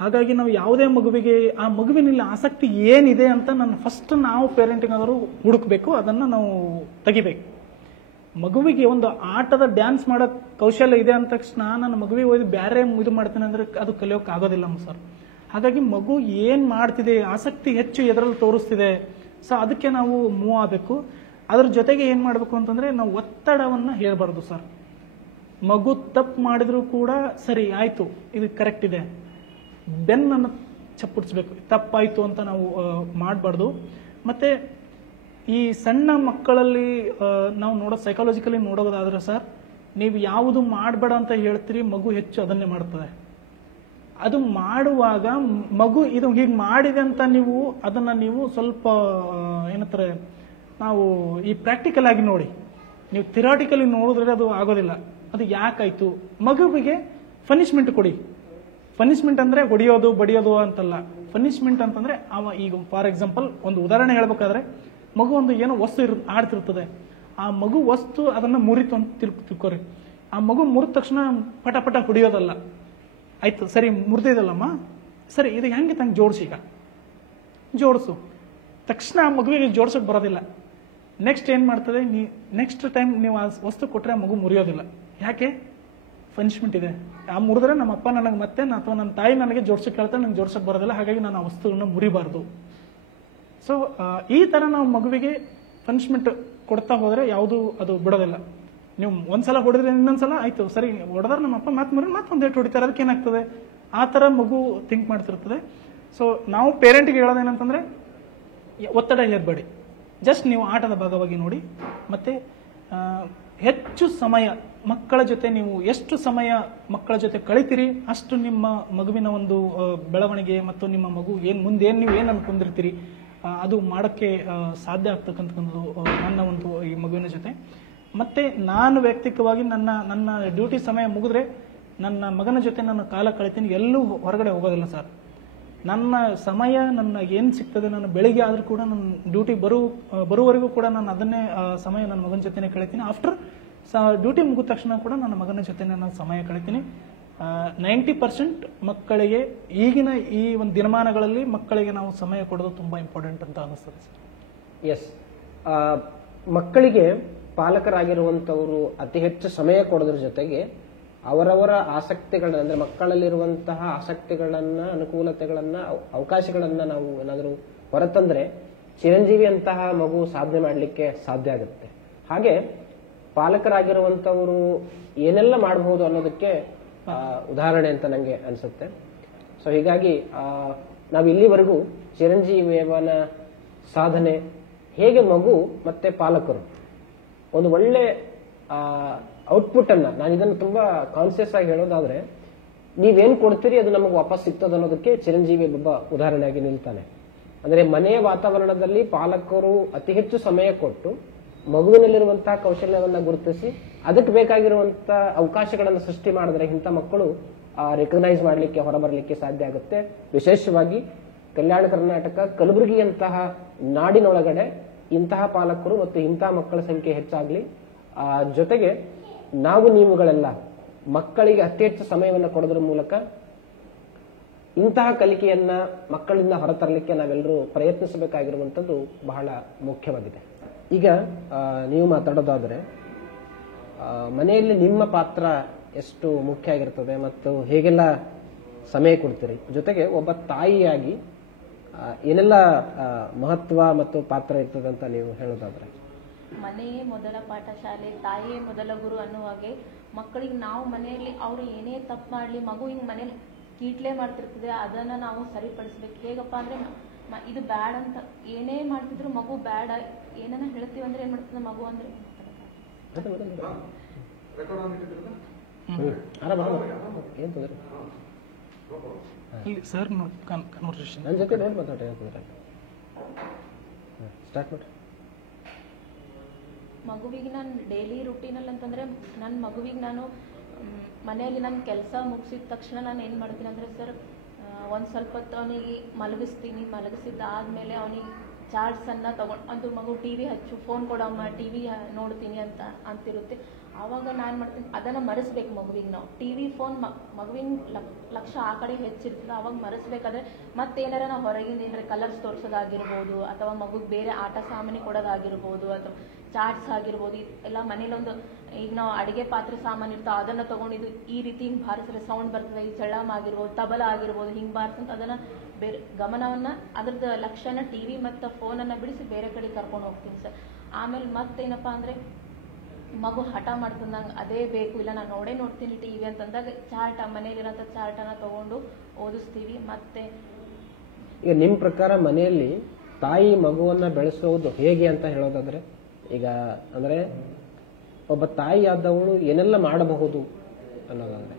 ಹಾಗಾಗಿ ನಾವು ಯಾವುದೇ ಮಗುವಿಗೆ ಆ ಮಗುವಿನಲ್ಲಿ ಆಸಕ್ತಿ ಏನಿದೆ ಅಂತ ಫಸ್ಟ್ ನಾವು ಪೇರೆಂಟಿಂಗ್ ಆದರೂ ಹುಡುಕಬೇಕು, ಅದನ್ನು ನಾವು ತೆಗಿಬೇಕು. ಮಗುವಿಗೆ ಒಂದು ಆಟದ ಡ್ಯಾನ್ಸ್ ಮಾಡೋ ಕೌಶಲ್ಯ ಇದೆ ಅಂದ ತಕ್ಷಣ ನನ್ನ ಮಗುವಿಗೆ ಹೋಗಿ ಬೇರೆ ಇದು ಮಾಡ್ತೇನೆ ಅಂದರೆ ಅದು ಕಲಿಯೋಕೆ ಆಗೋದಿಲ್ಲ ಸರ್. ಹಾಗಾಗಿ ಮಗು ಏನು ಮಾಡ್ತಿದೆ, ಆಸಕ್ತಿ ಹೆಚ್ಚು ಎದರಲ್ಲಿ ತೋರಿಸ್ತಿದೆ, ಸೊ ಅದಕ್ಕೆ ನಾವು ಮೂವ್ ಆಗಬೇಕು. ಅದ್ರ ಜೊತೆಗೆ ಏನು ಮಾಡಬೇಕು ಅಂತಂದರೆ ನಾವು ಒತ್ತಡವನ್ನು ಹೇಳಬಾರ್ದು ಸರ್. ಮಗು ತಪ್ಪು ಮಾಡಿದರೂ ಕೂಡ ಸರಿ ಆಯಿತು ಇದು ಕರೆಕ್ಟ್ ಇದೆ, ಬೆನ್ನನ್ನು ಚಪ್ಪುಡಿಸ್ಬೇಕು, ತಪ್ಪಾಯಿತು ಅಂತ ನಾವು ಮಾಡಬಾರ್ದು. ಮತ್ತು ಈ ಸಣ್ಣ ಮಕ್ಕಳಲ್ಲಿ ನಾವು ಸೈಕಾಲಜಿಕಲಿ ನೋಡೋದಾದ್ರೆ ಸರ್, ನೀವು ಯಾವುದು ಮಾಡಬೇಡ ಅಂತ ಹೇಳ್ತೀರಿ ಮಗು ಹೆಚ್ಚು ಅದನ್ನೇ ಮಾಡ್ತದೆ. ಅದು ಮಾಡುವಾಗ ಮಗು ಇದು ಹೀಗೆ ಮಾಡಿದೆ ಅಂತ ನೀವು ಸ್ವಲ್ಪ ಏನಂತಾರೆ, ನಾವು ಈ ಪ್ರಾಕ್ಟಿಕಲ್ ಆಗಿ ನೋಡಿ, ನೀವು ಥಿರಾಟಿಕಲಿ ನೋಡಿದ್ರೆ ಅದು ಆಗೋದಿಲ್ಲ. ಅದು ಯಾಕಾಯ್ತು, ಮಗುವಿಗೆ ಪನಿಷ್ಮೆಂಟ್ ಕೊಡಿ. ಪನಿಷ್ಮೆಂಟ್ ಅಂದರೆ ಹೊಡೆಯೋದು ಬಡಿಯೋದು ಅಂತಲ್ಲ. ಪನಿಷ್ಮೆಂಟ್ ಅಂತಂದರೆ ಈಗ ಫಾರ್ ಎಕ್ಸಾಂಪಲ್ ಒಂದು ಉದಾಹರಣೆ ಹೇಳ್ಬೇಕಾದ್ರೆ, ಮಗು ಒಂದು ಏನೋ ವಸ್ತು ಆಡ್ತಿರ್ತದೆ, ಆ ಮಗು ವಸ್ತು ಅದನ್ನು ಮುರಿತು ಅಂತ ತಿಳ್ಕೊರಿ. ಆ ಮಗು ಮುರಿದ ತಕ್ಷಣ ಪಟ ಪಟ ಹೊಡಿಯೋದಲ್ಲ. ಆಯ್ತು ಸರಿ ಮುರಿದಿದಲ್ಲಮ್ಮ, ಸರಿ ಇದು ಹೆಂಗೆ ತಂಗೆ ಜೋಡಿಸಿ, ಈಗ ಜೋಡಿಸು. ತಕ್ಷಣ ಆ ಮಗುವಿಗೆ ಜೋಡ್ಸೋಕೆ ಬರೋದಿಲ್ಲ. ನೆಕ್ಸ್ಟ್ ಏನು ಮಾಡ್ತದೆ, ನೆಕ್ಸ್ಟ್ ಟೈಮ್ ನೀವು ಆ ವಸ್ತು ಕೊಟ್ಟರೆ ಆ ಮಗು ಮುರಿಯೋದಿಲ್ಲ. ಯಾಕೆ? ಪನಿಷ್ಮೆಂಟ್ ಇದೆ. ಆ ಮುರಿದ್ರೆ ನಮ್ಮ ಅಪ್ಪ ನನಗೆ ಮತ್ತೆ ಅಥವಾ ನನ್ನ ತಾಯಿ ನನಗೆ ಜೋಡ್ಸೋಕೆ ಹೇಳ್ತಾರೆ, ನನಗೆ ಜೋಡ್ಸೋಕೆ ಬರೋದಿಲ್ಲ, ಹಾಗಾಗಿ ನಾನು ಆ ವಸ್ತುವನ್ನು ಮುರಿಬಾರ್ದು. ಸೊ ಈ ಥರ ನಾವು ಮಗುವಿಗೆ ಪನಿಷ್ಮೆಂಟ್ ಕೊಡ್ತಾ ಹೋದರೆ ಯಾವುದು ಅದು ಬಿಡೋದಿಲ್ಲ. ನೀವು ಒಂದ್ಸಲ ಹೊಡೆದ್ರೆ ಇನ್ನೊಂದ್ಸಲ ಆಯಿತು ಸರಿ ಹೊಡೆದ್ರೆ ನಮ್ಮ ಅಪ್ಪ ಮತ್ತೆ ಮುರಿ ಮತ್ತೆ ಒಂದು ಏಟು ಹೊಡಿತಾರೆ, ಅದಕ್ಕೆ ಏನಾಗ್ತದೆ, ಆ ಥರ ಮಗು ಥಿಂಕ್ ಮಾಡ್ತಿರ್ತದೆ. ಸೊ ನಾವು ಪೇರೆಂಟಿಗೆ ಹೇಳೋದೇನಂತಂದರೆ ಒತ್ತಡ ಹೇರಬೇಡಿ, ಜಸ್ಟ್ ನೀವು ಆಟದ ಭಾಗವಾಗಿ ನೋಡಿ. ಮತ್ತು ಹೆಚ್ಚು ಸಮಯ ಮಕ್ಕಳ ಜೊತೆ ನೀವು ಎಷ್ಟು ಸಮಯ ಮಕ್ಕಳ ಜೊತೆ ಕಳಿತೀರಿ ಅಷ್ಟು ನಿಮ್ಮ ಮಗುವಿನ ಒಂದು ಬೆಳವಣಿಗೆ ಮತ್ತು ನಿಮ್ಮ ಮಗು ಮುಂದೆ ನೀವು ಏನು ಅನ್ಕೊಂಡಿರ್ತೀರಿ ಅದು ಮಾಡೋಕ್ಕೆ ಸಾಧ್ಯ ಆಗ್ತಕ್ಕಂಥದ್ದು ನನ್ನ ಒಂದು ಈ ಮಗುವಿನ ಜೊತೆ. ಮತ್ತು ನಾನು ವೈಯಕ್ತಿಕವಾಗಿ ನನ್ನ ಡ್ಯೂಟಿ ಸಮಯ ಮುಗಿದ್ರೆ ನನ್ನ ಮಗನ ಜೊತೆ ನಾನು ಕಾಲ ಕಳಿತೀನಿ, ಎಲ್ಲೂ ಹೊರಗಡೆ ಹೋಗೋದಿಲ್ಲ ಸರ್. ನನ್ನ ಸಮಯ ನನ್ನ ಏನು ಸಿಗ್ತದೆ, ನಾನು ಬೆಳಿಗ್ಗೆ ಆದರೂ ಕೂಡ ನನ್ನ ಡ್ಯೂಟಿ ಬರುವವರೆಗೂ ಕೂಡ ನಾನು ಅದನ್ನೇ ಸಮಯ ನನ್ನ ಮಗನ ಜೊತೆನೇ ಕಳಿತೀನಿ. ಆಫ್ಟರ್ ಡ್ಯೂಟಿ ಮುಗಿದ ತಕ್ಷಣ ಕೂಡ ನನ್ನ ಮಗನ ಜೊತೆನೇ ನಾನು ಸಮಯ ಕಳಿತೀನಿ. 90% ಮಕ್ಕಳಿಗೆ ಈಗಿನ ಈ ಒಂದು ದಿನಮಾನಗಳಲ್ಲಿ ಮಕ್ಕಳಿಗೆ ನಾವು ಸಮಯ ಕೊಡೋದು ತುಂಬ ಇಂಪಾರ್ಟೆಂಟ್ ಅಂತ ಅನಿಸ್ತದೆ ಸರ್. ಎಸ್, ಮಕ್ಕಳಿಗೆ ಪಾಲಕರಾಗಿರುವಂಥವರು ಅತಿ ಹೆಚ್ಚು ಸಮಯ ಕೊಡೋದ್ರ ಜೊತೆಗೆ ಅವರವರ ಆಸಕ್ತಿಗಳನ್ನ, ಅಂದ್ರೆ ಮಕ್ಕಳಲ್ಲಿರುವಂತಹ ಆಸಕ್ತಿಗಳನ್ನ, ಅನುಕೂಲತೆಗಳನ್ನ, ಅವಕಾಶಗಳನ್ನ ನಾವು ಏನಾದರೂ ಹೊರತಂದ್ರೆ ಚಿರಂಜೀವಿ ಅಂತಹ ಮಗು ಸಾಧನೆ ಮಾಡಲಿಕ್ಕೆ ಸಾಧ್ಯ ಆಗುತ್ತೆ. ಹಾಗೆ ಪಾಲಕರಾಗಿರುವಂಥವರು ಏನೆಲ್ಲ ಮಾಡಬಹುದು ಅನ್ನೋದಕ್ಕೆ ಉದಾಹರಣೆ ಅಂತ ನನಗೆ ಅನಿಸುತ್ತೆ. ಸೊ ಹೀಗಾಗಿ ನಾವು ಇಲ್ಲಿವರೆಗೂ ಚಿರಂಜೀವಿಯವನ ಸಾಧನೆ, ಹೇಗೆ ಮಗು ಮತ್ತೆ ಪಾಲಕರು ಒಂದು ಒಳ್ಳೆ ಔಟ್ಪುಟ್ ಅನ್ನ, ನಾನು ಇದನ್ನು ತುಂಬಾ ಕಾನ್ಸಿಯಸ್ ಆಗಿ ಹೇಳೋದಾದ್ರೆ, ನೀವೇನ್ ಕೊಡ್ತೀರಿ ಅದು ನಮಗೆ ವಾಪಸ್ ಸಿಗ್ತದೆ ಅನ್ನೋದಕ್ಕೆ ಚಿರಂಜೀವಿ ಒಬ್ಬ ಉದಾಹರಣೆಯಾಗಿ ನಿಲ್ತಾನೆ. ಅಂದ್ರೆ ಮನೆಯ ವಾತಾವರಣದಲ್ಲಿ ಪಾಲಕರು ಅತಿ ಹೆಚ್ಚು ಸಮಯ ಕೊಟ್ಟು ಮಗುವಿನಲ್ಲಿರುವಂತಹ ಕೌಶಲ್ಯವನ್ನ ಗುರುತಿಸಿ ಅದಕ್ಕೆ ಬೇಕಾಗಿರುವಂತಹ ಅವಕಾಶಗಳನ್ನು ಸೃಷ್ಟಿ ಮಾಡಿದ್ರೆ ಇಂಥ ಮಕ್ಕಳು ರೆಕಗ್ನೈಸ್ ಮಾಡಲಿಕ್ಕೆ, ಹೊರಬರಲಿಕ್ಕೆ ಸಾಧ್ಯ ಆಗುತ್ತೆ. ವಿಶೇಷವಾಗಿ ಕಲ್ಯಾಣ ಕರ್ನಾಟಕ, ಕಲಬುರಗಿಯಂತಹ ನಾಡಿನೊಳಗಡೆ ಇಂತಹ ಪಾಲಕರು ಮತ್ತು ಇಂತಹ ಮಕ್ಕಳ ಸಂಖ್ಯೆ ಹೆಚ್ಚಾಗ್ಲಿ. ಜೊತೆಗೆ ನಾವು ನೀವುಗಳೆಲ್ಲ ಮಕ್ಕಳಿಗೆ ಅತಿ ಹೆಚ್ಚು ಸಮಯವನ್ನು ಕೊಡೋದ್ರ ಮೂಲಕ ಇಂತಹ ಕಲಿಕೆಯನ್ನ ಮಕ್ಕಳಿಂದ ಹೊರತರಲಿಕ್ಕೆ ನಾವೆಲ್ಲರೂ ಪ್ರಯತ್ನಿಸಬೇಕಾಗಿರುವಂಥದ್ದು ಬಹಳ ಮುಖ್ಯವಾಗಿದೆ. ಈಗ ನೀವು ಮಾತಾಡೋದಾದ್ರೆ ಮನೆಯಲ್ಲಿ ನಿಮ್ಮ ಪಾತ್ರ ಎಷ್ಟು ಮುಖ್ಯ ಆಗಿರ್ತದೆ ಮತ್ತು ಹೇಗೆಲ್ಲ ಸಮಯ ಕೊಡ್ತೀರಿ, ಜೊತೆಗೆ ಒಬ್ಬ ತಾಯಿಯಾಗಿ ಏನೆಲ್ಲ ಮಹತ್ವ ಮತ್ತು ಪಾತ್ರ ಇರ್ತದೆ ಅಂತ ನೀವು ಹೇಳೋದಾದ್ರೆ? ಮನೆಯೇ ಮೊದಲ ಪಾಠಶಾಲೆ, ತಾಯಿಯೇ ಮೊದಲ ಗುರು ಅನ್ನುವಾಗೆ ಮಕ್ಕಳಿಗೆ ನಾವು ಮನೆಯಲ್ಲಿ ಅವರು ಏನೇ ತಪ್ಪು ಮಾಡಲಿ, ಮಗು ಹಿಂಗೆ ಮನೇಲಿ ಕೀಟ್ಲೆ ಮಾಡ್ತಿರ್ತದೆ, ಅದನ್ನ ನಾವು ಸರಿಪಡಿಸ್ಬೇಕು. ಹೇಗಪ್ಪ ಅಂದ್ರೆ ಇದು ಬ್ಯಾಡ್ ಅಂತ ಏನೇ ಮಾಡ್ತಿದ್ರು ಮಗು ಬ್ಯಾಡ ಏನನ್ನ ಹೇಳ್ತೀವಿ ಅಂದ್ರೆ ಏನ್ ಮಾಡ್ತದೆ ಮಗು ಅಂದ್ರೆ ಸರ್ ಕನ್ವರ್ಸೇಷನ್ ನನ್ನ ಜೊತೆ ನೋಡಿ ಮಾತಾಡಿ. ಸ್ಟಾರ್ಟ್ ಮಾಡಿ. ಮಗುವಿಗೆ ನಾನು ಡೈಲಿ ರುಟೀನಲ್ಲಿ ಅಂತಂದರೆ ನನ್ನ ಮಗುವಿಗೆ ನಾನು ಮನೆಯಲ್ಲಿ ನನ್ನ ಕೆಲಸ ಮುಗಿಸಿದ ತಕ್ಷಣ ನಾನು ಏನು ಮಾಡ್ತೀನಿ ಅಂದರೆ ಸರ್, ಒಂದು ಸ್ವಲ್ಪ ಹೊತ್ತು ಅವನಿಗೆ ಮಲಗಿಸ್ತೀನಿ. ಮಲಗಿಸಿದ್ದಾದಮೇಲೆ ಅವನಿಗೆ ಚಾರ್ಟ್ಸನ್ನು ತೊಗೊಂಡು, ಅದು ಮಗು ಟಿ ವಿ ಹಚ್ಚು, ಫೋನ್ ಕೊಡಮ್ಮ, ಟಿ ವಿ ನೋಡ್ತೀನಿ ಅಂತಿರುತ್ತೆ. ಆವಾಗ ನಾನು ಮಾಡ್ತೀನಿ, ಅದನ್ನು ಮರೆಸ್ಬೇಕು ಮಗುವಿಗೆ. ನಾವು ಟಿ ವಿ ಫೋನ್ ಮಗುವಿನ ಲಕ್ಷ್ಯ ಆ ಕಡೆ ಹೆಚ್ಚಿರ್ತದೆ. ಆವಾಗ ಮರೆಸ್ಬೇಕಾದ್ರೆ ಮತ್ತೇನಾರ ನಾವು ಹೊರಗಿಂದ ಏನಾರ ಕಲರ್ಸ್ ತೋರಿಸೋದಾಗಿರ್ಬೋದು, ಅಥವಾ ಮಗುಗೆ ಬೇರೆ ಆಟ ಸಾಮಾನು ಕೊಡೋದಾಗಿರ್ಬೋದು, ಅಥವಾ ಚಾಟ್ಸ್ ಆಗಿರ್ಬೋದು. ಎಲ್ಲ ಮನೇಲೊಂದು ಈಗ ನಾವು ಅಡುಗೆ ಪಾತ್ರೆ ಸಾಮಾನು ಇರ್ತಾವೆ, ಅದನ್ನು ತೊಗೊಂಡಿದ್ದು ಈ ರೀತಿ ಹಿಂಗೆ ಬಾರಿಸಿದ್ರೆ ಸೌಂಡ್ ಬರ್ತದೆ, ಈ ಚಳ್ಳಾಮ ಆಗಿರ್ಬೋದು, ತಬಲ ಆಗಿರ್ಬೋದು, ಹಿಂಗೆ ಬಾರಿಸಂತ ಅದನ್ನು ಬೇರೆ ಗಮನವನ್ನು, ಅದ್ರದ್ದು ಲಕ್ಷ್ಯನ ಟಿ ವಿ ಮತ್ತು ಫೋನನ್ನು ಬಿಡಿಸಿ ಬೇರೆ ಕಡೆ ಕರ್ಕೊಂಡು ಹೋಗ್ತೀನಿ ಸರ್. ಆಮೇಲೆ ಮತ್ತೇನಪ್ಪ ಅಂದರೆ ಮಗು ಹಠ ಮಾಡ್ತದೆ, ನಂಗೆ ಅದೇ ಬೇಕು, ಇಲ್ಲ ನಾನು ನೋಡ್ತೀನಿ ಟಿ ವಿ ಅಂತಂದಾಗ ಮನೇಲಿರೋಂಥ ಚಾರ್ಟನ್ನು ತೊಗೊಂಡು ಓದಿಸ್ತೀವಿ. ಮತ್ತೆ ಈಗ ನಿಮ್ಮ ಪ್ರಕಾರ ಮನೆಯಲ್ಲಿ ತಾಯಿ ಮಗುವನ್ನ ಬೆಳೆಸೋದು ಹೇಗೆ ಅಂತ ಹೇಳೋದಾದ್ರೆ, ಈಗ ಅಂದ್ರೆ ಒಬ್ಬ ತಾಯಿ ಆದವಳು ಏನೆಲ್ಲ ಮಾಡಬಹುದು ಅನ್ನೋದಾದ್ರೆ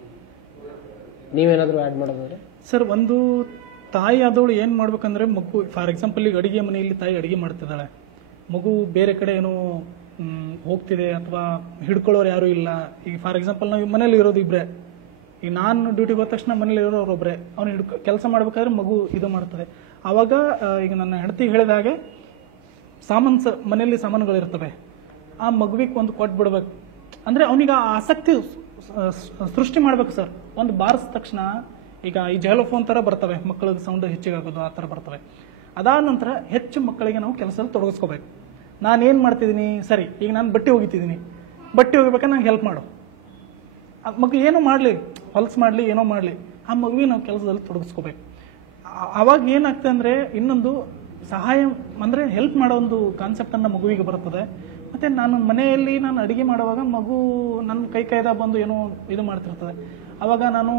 ನೀವೇನಾದ್ರೂ ಆಡ್ ಮಾಡೋದಾದ್ರೆ? ಸರ್, ಒಂದು ತಾಯಿ ಆದವಳು ಏನು ಮಾಡ್ಬೇಕಂದ್ರೆ, ಮಗು ಫಾರ್ ಎಕ್ಸಾಂಪಲ್ ಈಗ ಅಡಿಗೆ ಮನೆಯಲ್ಲಿ ತಾಯಿ ಅಡಿಗೆ ಮಾಡ್ತಿದ್ದಾಳೆ, ಮಗು ಬೇರೆ ಕಡೆ ಏನೋ ಹೋಗ್ತಿದೆ ಅಥವಾ ಹಿಡ್ಕೊಳ್ಳೋರು ಯಾರು ಇಲ್ಲ. ಈಗ ಫಾರ್ ಎಕ್ಸಾಂಪಲ್ ನಾವು ಮನೇಲಿ ಇರೋದು ಇಬ್ಬರೇ, ಈಗ ನಾನು ಡ್ಯೂಟಿಗೆ ಹೋದ ತಕ್ಷಣ ಮನೇಲಿ ಇರೋರು ಒಬ್ಬರೇ, ಅವ್ನು ಕೆಲಸ ಮಾಡ್ಬೇಕಾದ್ರೆ ಮಗು ಇದು ಮಾಡ್ತದೆ. ಆವಾಗ ಈಗ ನನ್ನ ಹೆಂಡತಿ ಹೇಳಿದ ಹಾಗೆ ಮನೆಯಲ್ಲಿ ಸಾಮಾನುಗಳಿರ್ತವೆ, ಆ ಮಗುವಿಗೆ ಒಂದು ಕೊಟ್ಬಿಡ್ಬೇಕು. ಅಂದರೆ ಅವನಿಗೆ ಆ ಆಸಕ್ತಿ ಸೃಷ್ಟಿ ಮಾಡ್ಬೇಕು ಸರ್. ಒಂದು ಬಾರಿಸಿದ ತಕ್ಷಣ ಈಗ ಈ ಜೈಲೋಫೋನ್ ಥರ ಬರ್ತವೆ, ಮಕ್ಕಳದ್ದು ಸೌಂಡ್ ಹೆಚ್ಚಿಗಾಗೋದು ಆ ಥರ ಬರ್ತವೆ. ಅದಾದ ನಂತರ ಹೆಚ್ಚು ಮಕ್ಕಳಿಗೆ ನಾವು ಕೆಲಸದಲ್ಲಿ ತೊಡಗಿಸ್ಕೋಬೇಕು. ನಾನೇನು ಮಾಡ್ತಿದ್ದೀನಿ, ಸರಿ ಈಗ ನಾನು ಬಟ್ಟೆ ಒಗಿತಿದ್ದೀನಿ, ಬಟ್ಟೆ ಒಗಿಬೇಕಾದ್ರೆ ನಂಗೆ ಹೆಲ್ಪ್ ಮಾಡು. ಮಗು ಏನೋ ಮಾಡಲಿ, ಹೊಲ್ಸ್ ಮಾಡಲಿ, ಏನೋ ಮಾಡಲಿ, ಆ ಮಗುವಿಗೆ ನಾವು ಕೆಲಸದಲ್ಲಿ ತೊಡಗಿಸ್ಕೋಬೇಕು. ಆವಾಗ ಏನಾಗ್ತದೆ ಅಂದರೆ ಇನ್ನೊಂದು ಸಹಾಯ ಅಂದರೆ ಹೆಲ್ಪ್ ಮಾಡೋ ಒಂದು ಕಾನ್ಸೆಪ್ಟನ್ನು ಮಗುವಿಗೆ ಬರ್ತದೆ. ಮತ್ತು ನಾನು ಮನೆಯಲ್ಲಿ ನಾನು ಅಡುಗೆ ಮಾಡುವಾಗ ಮಗು ನನ್ನ ಕೈದಾಗ ಬಂದು ಏನೋ ಇದು ಮಾಡ್ತಿರ್ತದೆ. ಆವಾಗ ನಾನು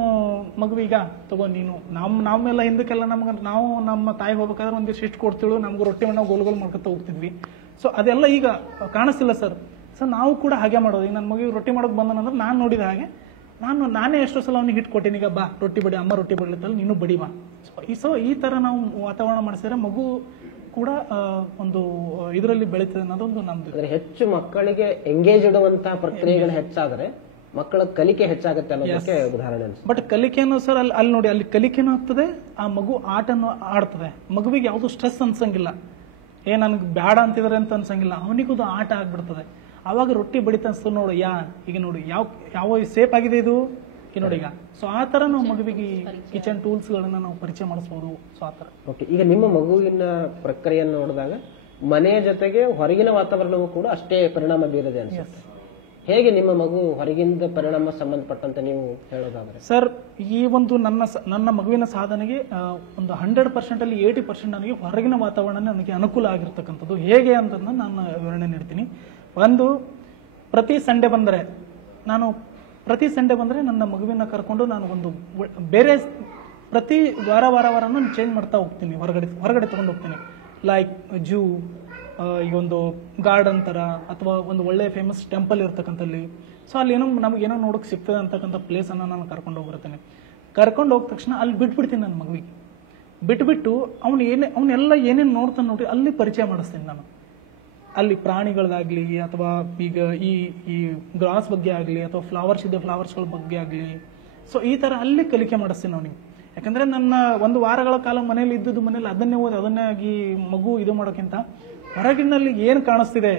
ಮಗುವಿಗ ತಗೋ ನೀನು ನಮ್ಮೆಲ್ಲ ಹಿಂದಕ್ಕೆಲ್ಲ ನಾವು ನಮ್ಮ ತಾಯಿ ಹೋಗ್ಬೇಕಾದ್ರೆ ಒಂದಿಷ್ಟು ಇಷ್ಟು ಕೊಡ್ತೀಳು, ನಮ್ಗೆ ರೊಟ್ಟಿ ನಾವು ಗೋಲ್ ಮಾಡ್ಕೊತಾ ಹೋಗ್ತಿದ್ವಿ. ಸೊ ಅದೆಲ್ಲ ಈಗ ಕಾಣಿಸ್ತಿಲ್ಲ ಸರ್. ಸೊ ನಾವು ಕೂಡ ಹಾಗೆ ಮಾಡೋದು. ಈಗ ನನ್ನ ಮಗುವಿಗೆ ರೊಟ್ಟಿ ಮಾಡೋಕೆ ಬಂದನಂದ್ರೆ ನಾನು ನೋಡಿದ ಹಾಗೆ ನಾನೇ ಎಷ್ಟೋ ಸಲ ಅವ್ನಿಗೆ ಹಿಟ್ಟು ಕೊಟ್ಟಿನಿ, ಈಗ ಬಾ ರೊಟ್ಟಿ ಬಡಿ, ಅಮ್ಮ ರೊಟ್ಟಿ ಬಡ್ಲಿತ್ತಲ್ಲ ನೀನು ಬಡಿ ಬಾ. ಸೊ ಈ ಥರ ನಾವು ವಾತಾವರಣ ಮಾಡಿಸಿದ್ರೆ ಮಗು ಕೂಡ ಒಂದು ಇದರಲ್ಲಿ ಬೆಳೀತದೆ ಅನ್ನೋದೊಂದು ನಮ್ದು. ಹೆಚ್ಚು ಮಕ್ಕಳಿಗೆ ಎಂಗೇಜ್ ಇಡುವಂತಹ ಪ್ರಕ್ರಿಯೆಗಳು ಹೆಚ್ಚಾದರೆ ಮಕ್ಕಳ ಕಲಿಕೆ ಹೆಚ್ಚಾಗುತ್ತೆ ಅನ್ನೋದಕ್ಕೆ ಉದಾಹರಣೆ ಅನ್ಸುತ್ತೆ. ಬಟ್ ಕಲಿಕೆನೂ ಸರ್ ಅಲ್ಲಿ ನೋಡಿ, ಅಲ್ಲಿ ಕಲಿಕೆನೂ ಆಗ್ತದೆ, ಆ ಮಗು ಆಟನೂ ಆಡ್ತದೆ. ಮಗುವಿಗೆ ಯಾವುದು ಸ್ಟ್ರೆಸ್ ಅನ್ಸಂಗಿಲ್ಲ, ನನ್ಗೆ ಬ್ಯಾಡ ಅಂತಿದ್ರೆ ಅಂತ ಅನ್ಸಂಗಿಲ್ಲ, ಅವನಿಗೂ ಆಟ ಆಗ್ಬಿಡ್ತದೆ. ಅವಾಗ ರೊಟ್ಟಿ ಬಡಿತ ಅನ್ಸ್ತದೆ ನೋಡಿ, ಈಗ ನೋಡಿ ಯಾವ ಸೇಫ್ ಆಗಿದೆ ಇದು ಈಗ ನೋಡಿ ಈಗ. ಸೊ ಆ ತರ ನಾವು ಮಗುವಿಗೆ ಕಿಚನ್ ಟೂಲ್ಸ್ ಗಳನ್ನ ನಾವು ಪರಿಚಯ ಮಾಡಿಸಬಹುದು. ಸೊ ಆ ತರ. ಓಕೆ, ಈಗ ನಿಮ್ಮ ಮಗುವಿನ ಪ್ರಕ್ರಿಯೆಯನ್ನು ನೋಡಿದಾಗ ಮನೆಯ ಜೊತೆಗೆ ಹೊರಗಿನ ವಾತಾವರಣವೂ ಕೂಡ ಅಷ್ಟೇ ಪರಿಣಾಮ ಬೀರದೆ ಅನ್ಸುತ್ತೆ. ಹೇಗೆ ನಿಮ್ಮ ಮಗು ಹೊರಗಿಂದ ಪರಿಣಾಮ ಸಂಬಂಧಪಟ್ಟಂತೆ ನೀವು ಹೇಳೋದಾದ್ರೆ? ಸರ್, ಈ ಒಂದು ನನ್ನ ಮಗುವಿನ ಸಾಧನೆಗೆ ಒಂದು 100% ಅಲ್ಲಿ 80% ನನಗೆ ಹೊರಗಿನ ವಾತಾವರಣ ನನಗೆ ಅನುಕೂಲ ಆಗಿರ್ತಕ್ಕಂಥದ್ದು. ಹೇಗೆ ಅಂತ ನಾನು ವಿವರಣೆ ನೀಡ್ತೀನಿ. ಒಂದು, ಪ್ರತಿ ಸಂಡೇ ಬಂದರೆ ನನ್ನ ಮಗುವಿನ ಕರ್ಕೊಂಡು ನಾನು ಒಂದು ಬೇರೆ ಪ್ರತಿ ವಾರನೂ ಚೇಂಜ್ ಮಾಡ್ತಾ ಹೋಗ್ತೀನಿ. ಹೊರಗಡೆ ತಗೊಂಡು ಹೋಗ್ತೀನಿ. ಲೈಕ್ ಜೂ, ಈಗ ಒಂದು ಗಾರ್ಡನ್ ತರ, ಅಥವಾ ಒಂದು ಒಳ್ಳೆ ಫೇಮಸ್ ಟೆಂಪಲ್ ಇರ್ತಕ್ಕಂಥಲ್ಲಿ. ಸೊ ಅಲ್ಲಿ ನಮಗೇನೋ ನೋಡೋಕೆ ಸಿಗ್ತದೆ ಅಂತಕ್ಕಂಥ ಪ್ಲೇಸ್ ಅನ್ನ ನಾನು ಕರ್ಕೊಂಡು ಹೋಗಿರ್ತೇನೆ. ಕರ್ಕೊಂಡು ಹೋದ ತಕ್ಷಣ ಅಲ್ಲಿ ಬಿಟ್ಬಿಡ್ತೀನಿ ನನ್ನ ಮಗುವಿಗೆ. ಬಿಟ್ಬಿಟ್ಟು ಅವನ್ನೆಲ್ಲ ಏನೇನು ನೋಡ್ತಾನೆ ನೋಡಿ ಅಲ್ಲಿ ಪರಿಚಯ ಮಾಡಿಸ್ತೀನಿ ನಾನು. ಅಲ್ಲಿ ಪ್ರಾಣಿಗಳದಾಗ್ಲಿ, ಅಥವಾ ಈಗ ಈ ಗ್ರಾಸ್ ಬಗ್ಗೆ ಆಗಲಿ, ಅಥವಾ ಫ್ಲವರ್ಸ್ ಇದೆ ಫ್ಲವರ್ಸ್ಗಳ ಬಗ್ಗೆ ಆಗಲಿ. ಸೊ ಈ ತರ ಅಲ್ಲಿ ಕಲಿಕೆ ಮಾಡಿಸ್ತೀನಿ ಅವನಿಗೆ. ಯಾಕಂದ್ರೆ ನನ್ನ ಒಂದು ವಾರಗಳ ಕಾಲ ಮನೇಲಿ ಇದ್ದದ್ದು, ಮನೇಲಿ ಅದನ್ನೇ ಓದಿ ಅದನ್ನೇ ಆಗಿ ಮಗು ಇದು ಮಾಡೋಕ್ಕಿಂತ ಹೊರಗಿನಲ್ಲಿ ಏನು ಕಾಣಿಸ್ತಿದೆ,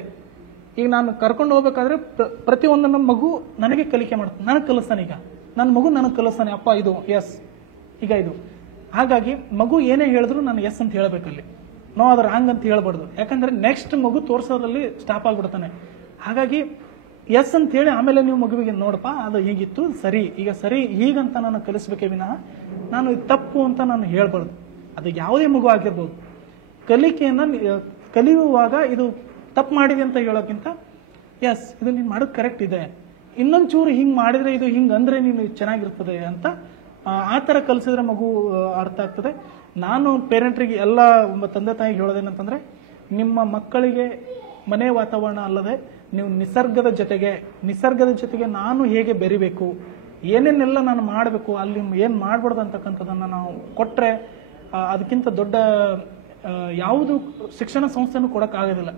ಈಗ ನಾನು ಕರ್ಕೊಂಡು ಹೋಗ್ಬೇಕಾದ್ರೆ ಪ್ರತಿಯೊಂದನ್ನು ಮಗು ನನಗೆ ಕಲಿಕೆ ಮಾಡ್ತಾನೆ, ನನಗೆ ಕಲಿಸ್ತಾನೆ. ಈಗ ನನ್ನ ಮಗು ನನಗೆ ಕಲಿಸ್ತಾನೆ, ಅಪ್ಪ ಇದು ಎಸ್, ಈಗ ಇದು. ಹಾಗಾಗಿ ಮಗು ಏನೇ ಹೇಳಿದ್ರು ನಾನು ಎಸ್ ಅಂತ ಹೇಳ್ಬೇಕಲ್ಲಿ, ನೋ ಅದು ರಾಂಗ್ ಅಂತ ಹೇಳ್ಬಾರ್ದು. ಯಾಕಂದ್ರೆ ನೆಕ್ಸ್ಟ್ ಮಗು ತೋರ್ಸೋದ್ರಲ್ಲಿ ಸ್ಟಾಪ್ ಆಗ್ಬಿಡ್ತಾನೆ. ಹಾಗಾಗಿ ಎಸ್ ಅಂತ ಹೇಳಿ ಆಮೇಲೆ ನೀವು ಮಗುವಿಗೆ ನೋಡಪ್ಪ ಅದು ಹೀಗಿತ್ತು, ಸರಿ, ಈಗ ಸರಿ ಹೀಗಂತ ನಾನು ಕಲಿಸ್ಬೇಕೇ ವಿನಃ ನಾನು ತಪ್ಪು ಅಂತ ನಾನು ಹೇಳ್ಬಾರ್ದು. ಅದು ಯಾವುದೇ ಮಗು ಆಗಿರ್ಬೋದು. ಕಲಿಯುವಾಗ ಇದು ತಪ್ಪು ಮಾಡಿದೆ ಅಂತ ಹೇಳೋಕ್ಕಿಂತ ಎಸ್ ಇದು ನೀನು ಮಾಡೋದು ಕರೆಕ್ಟ್ ಇದೆ, ಇನ್ನೊಂದು ಚೂರು ಹಿಂಗೆ ಮಾಡಿದ್ರೆ ಇದು ಹಿಂಗೆ ಅಂದ್ರೆ ನೀನು ಚೆನ್ನಾಗಿರ್ತದೆ ಅಂತ ಆ ಥರ ಕಲಿಸಿದ್ರೆ ಮಗು ಅರ್ಥ ಆಗ್ತದೆ. ನಾನು ಪೇರೆಂಟ್ರಿಗೆ ಎಲ್ಲ ತಂದೆ ತಾಯಿಗೆ ಹೇಳೋದೇನಂತಂದ್ರೆ, ನಿಮ್ಮ ಮಕ್ಕಳಿಗೆ ಮನೆ ವಾತಾವರಣ ಅಲ್ಲದೆ ನೀವು ನಿಸರ್ಗದ ಜೊತೆಗೆ ನಾನು ಹೇಗೆ ಬೆರಿಬೇಕು, ಏನೇನೆಲ್ಲ ನಾನು ಮಾಡಬೇಕು, ಅಲ್ಲಿ ಏನು ಮಾಡ್ಬಾರ್ದು ಅಂತಕ್ಕಂಥದ್ದನ್ನು ನಾವು ಕೊಟ್ಟರೆ ಅದಕ್ಕಿಂತ ದೊಡ್ಡ ಯಾವುದು ಶಿಕ್ಷಣ ಸಂಸ್ಥೆನೂ ಕೊಡೋಕ್ಕಾಗೋದಿಲ್ಲ.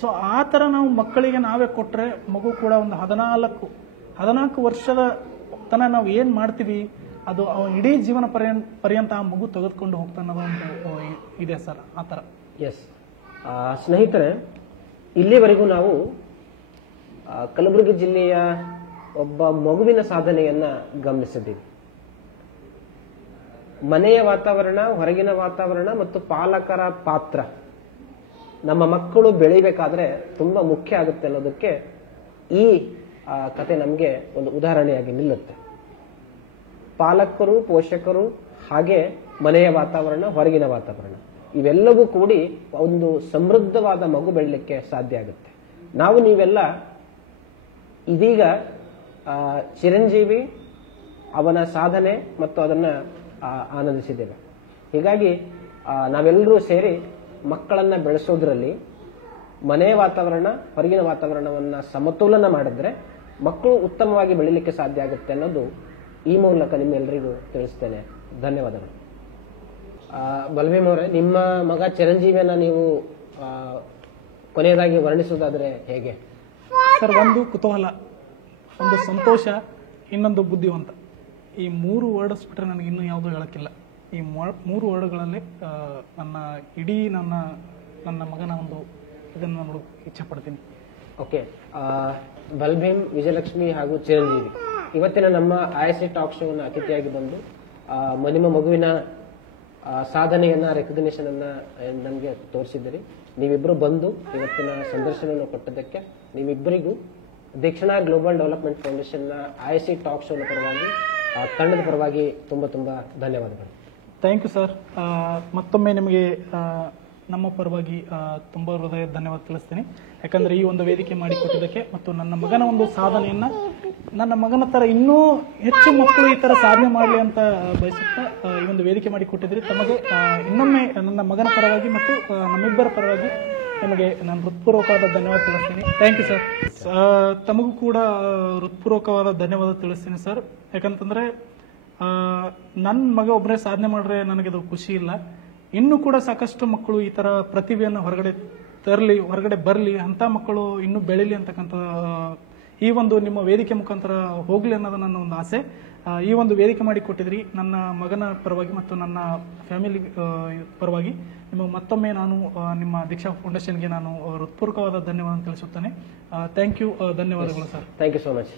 ಸೊ ಆ ಥರ ನಾವು ಮಕ್ಕಳಿಗೆ ನಾವೇ ಕೊಟ್ಟರೆ ಮಗು ಕೂಡ ಒಂದು 14 ವರ್ಷದ ತನಕ ನಾವು ಏನು ಮಾಡ್ತೀವಿ ಅದು ಇಡೀ ಜೀವನ ಪರ್ಯಂತ ಆ ಮಗು ತೆಗೆದುಕೊಂಡು ಹೋಗ್ತಾನೆ ಅನ್ನೋದೊಂದು ಇದೆ ಸರ್. ಆ ಥರ. ಎಸ್ ಸ್ನೇಹಿತರೆ, ಇಲ್ಲಿವರೆಗೂ ನಾವು ಕಲಬುರಗಿ ಜಿಲ್ಲೆಯ ಒಬ್ಬ ಮಗುವಿನ ಸಾಧನೆಯನ್ನ ಗಮನಿಸಿದ್ದೀವಿ. ಮನೆಯ ವಾತಾವರಣ, ಹೊರಗಿನ ವಾತಾವರಣ ಮತ್ತು ಪಾಲಕರ ಪಾತ್ರ ನಮ್ಮ ಮಕ್ಕಳು ಬೆಳಿಬೇಕಾದ್ರೆ ತುಂಬಾ ಮುಖ್ಯ ಆಗುತ್ತೆ ಅನ್ನೋದಕ್ಕೆ ಈ ಕತೆ ನಮಗೆ ಒಂದು ಉದಾಹರಣೆಯಾಗಿ ನಿಲ್ಲುತ್ತೆ. ಪಾಲಕರು, ಪೋಷಕರು, ಹಾಗೆ ಮನೆಯ ವಾತಾವರಣ, ಹೊರಗಿನ ವಾತಾವರಣ ಇವೆಲ್ಲವೂ ಕೂಡಿ ಒಂದು ಸಮೃದ್ಧವಾದ ಮಗು ಬೆಳಲಿಕ್ಕೆ ಸಾಧ್ಯ ಆಗುತ್ತೆ. ನೀವೆಲ್ಲ ಇದೀಗ ಚಿರಂಜೀವಿ ಅವನ ಸಾಧನೆ ಮತ್ತು ಅದನ್ನ ಆನಂದಿಸಿದ್ದೇವೆ. ಹೀಗಾಗಿ ನಾವೆಲ್ಲರೂ ಸೇರಿ ಮಕ್ಕಳನ್ನ ಬೆಳೆಸೋದ್ರಲ್ಲಿ ಮನೆಯ ವಾತಾವರಣ, ಹೊರಗಿನ ವಾತಾವರಣವನ್ನ ಸಮತೋಲನ ಮಾಡಿದ್ರೆ ಮಕ್ಕಳು ಉತ್ತಮವಾಗಿ ಬೆಳೀಲಿಕ್ಕೆ ಸಾಧ್ಯ ಆಗುತ್ತೆ ಅನ್ನೋದು ಈ ಮೂಲಕ ನಿಮ್ಮೆಲ್ಲರಿಗೂ ತಿಳಿಸ್ತೇನೆ. ಧನ್ಯವಾದಗಳು. ಬಲಭೀಮ್ ಅವರೇ, ನಿಮ್ಮ ಮಗ ಚಿರಂಜೀವಿಯನ್ನ ನೀವು ಕೊನೆಯದಾಗಿ ವರ್ಣಿಸೋದಾದ್ರೆ ಹೇಗೆ? ಸರ್, ಒಂದು ಕುತೂಹಲ, ಒಂದು ಸಂತೋಷ, ಇನ್ನೊಂದು ಬುದ್ಧಿವಂತ. ಈ 3 ವರ್ಡ್ಸ್ ಬಿಟ್ಟರೆ ನನಗೆ ಇನ್ನೂ ಯಾವುದೂ ಹೇಳಕ್ಕಿಲ್ಲ. ಈ 3 ವರ್ಡ್ಗಳಲ್ಲಿ ನನ್ನ ಮಗನ ಒಂದು ಇದನ್ನು ನೋಡೋಕೆ ಇಚ್ಛೆ ಪಡ್ತೀನಿ. ಓಕೆ, ಬಲಭೀಮ್, ವಿಜಯಲಕ್ಷ್ಮಿ ಹಾಗೂ ಚಿರಂಜೀವಿ ಇವತ್ತಿನ ನಮ್ಮ ISC ಟಾಕ್ ಶೋನ ಅತಿಥಿಯಾಗಿ ಬಂದು ನಿಮ್ಮ ಮಗುವಿನ ಸಾಧನೆಯನ್ನ, ರೆಕಗ್ನಿಷನ್ ಅನ್ನ ನಮಗೆ ತೋರಿಸಿದ್ದೀರಿ. ನೀವಿಬ್ಬರು ಬಂದು ಇವತ್ತಿನ ಸಂದರ್ಶನವನ್ನು ಕೊಟ್ಟದಕ್ಕೆ ನಿಮ್ಮಿಬ್ಬರಿಗೂ ದಕ್ಷಿಣ ಗ್ಲೋಬಲ್ ಡೆವಲಪ್ಮೆಂಟ್ ಫೌಂಡೇಶನ್ನ ISC ಟಾಕ್ ಶೋನ ಪರವಾಗಿ, ತಂಡದ ಪರವಾಗಿ ತುಂಬಾ ತುಂಬಾ ಧನ್ಯವಾದಗಳು. Thank you sir. ಮತ್ತೊಮ್ಮೆ ನಿಮಗೆ ನಮ್ಮ ಪರವಾಗಿ ತುಂಬ ಹೃದಯ ಧನ್ಯವಾದ ತಿಳಿಸ್ತೀನಿ. ಯಾಕಂದ್ರೆ ಈ ಒಂದು ವೇದಿಕೆ ಮಾಡಿಕೊಟ್ಟಿದ್ದಕ್ಕೆ ಮತ್ತು ನನ್ನ ಮಗನ ಒಂದು ಸಾಧನೆಯನ್ನ, ನನ್ನ ಮಗನ ತರ ಇನ್ನೂ ಹೆಚ್ಚು ಮಕ್ಕಳು ಈ ತರ ಸಾಧನೆ ಮಾಡಲಿ ಅಂತ ಬಯಸುತ್ತಾ ಈ ಒಂದು ವೇದಿಕೆ ಮಾಡಿಕೊಟ್ಟಿದ್ರಿ. ತಮಗೆ ಇನ್ನೊಮ್ಮೆ ನನ್ನ ಮಗನ ಪರವಾಗಿ ಮತ್ತು ನಮ್ಮಿಬ್ಬರ ಪರವಾಗಿ ನಿಮಗೆ ನಾನು ಹೃತ್ಪೂರ್ವಕವಾದ ಧನ್ಯವಾದ ತಿಳಿಸ್ತೀನಿ. Thank you sir. ತಮಗೂ ಕೂಡ ಹೃತ್ಪೂರ್ವಕವಾದ ಧನ್ಯವಾದ ತಿಳಿಸ್ತೀನಿ ಸರ್. ಯಾಕಂತಂದ್ರೆ ನನ್ನ ಮಗ ಒಬ್ಬರೇ ಸಾಧನೆ ಮಾಡ್ರೆ ನನಗೆ ಖುಷಿ ಇಲ್ಲ. ಇನ್ನೂ ಕೂಡ ಸಾಕಷ್ಟು ಮಕ್ಕಳು ಈ ತರ ಪ್ರತಿಭೆಯನ್ನು ಹೊರಗಡೆ ಬರಲಿ, ಅಂತ ಮಕ್ಕಳು ಇನ್ನೂ ಬೆಳೀಲಿ ಅಂತಕ್ಕಂಥ ಈ ಒಂದು ನಿಮ್ಮ ವೇದಿಕೆ ಮುಖಾಂತರ ಹೋಗಲಿ ಅನ್ನೋದು ನನ್ನ ಒಂದು ಆಸೆ. ಈ ಒಂದು ವೇದಿಕೆ ಮಾಡಿ ಕೊಟ್ಟಿದ್ರಿ ನನ್ನ ಮಗನ ಪರವಾಗಿ ಮತ್ತು ನನ್ನ ಫ್ಯಾಮಿಲಿ ಪರವಾಗಿ ನಿಮಗೆ ಮತ್ತೊಮ್ಮೆ ನಾನು ನಿಮ್ಮ ದೀಕ್ಷಾ ಫೌಂಡೇಶನ್ಗೆ ನಾನು ಹೃತ್ಪೂರ್ವಕವಾದ ಧನ್ಯವಾದ ತಿಳಿಸುತ್ತೇನೆ. ಥ್ಯಾಂಕ್ ಯು, ಧನ್ಯವಾದಗಳು sir. Thank you so much.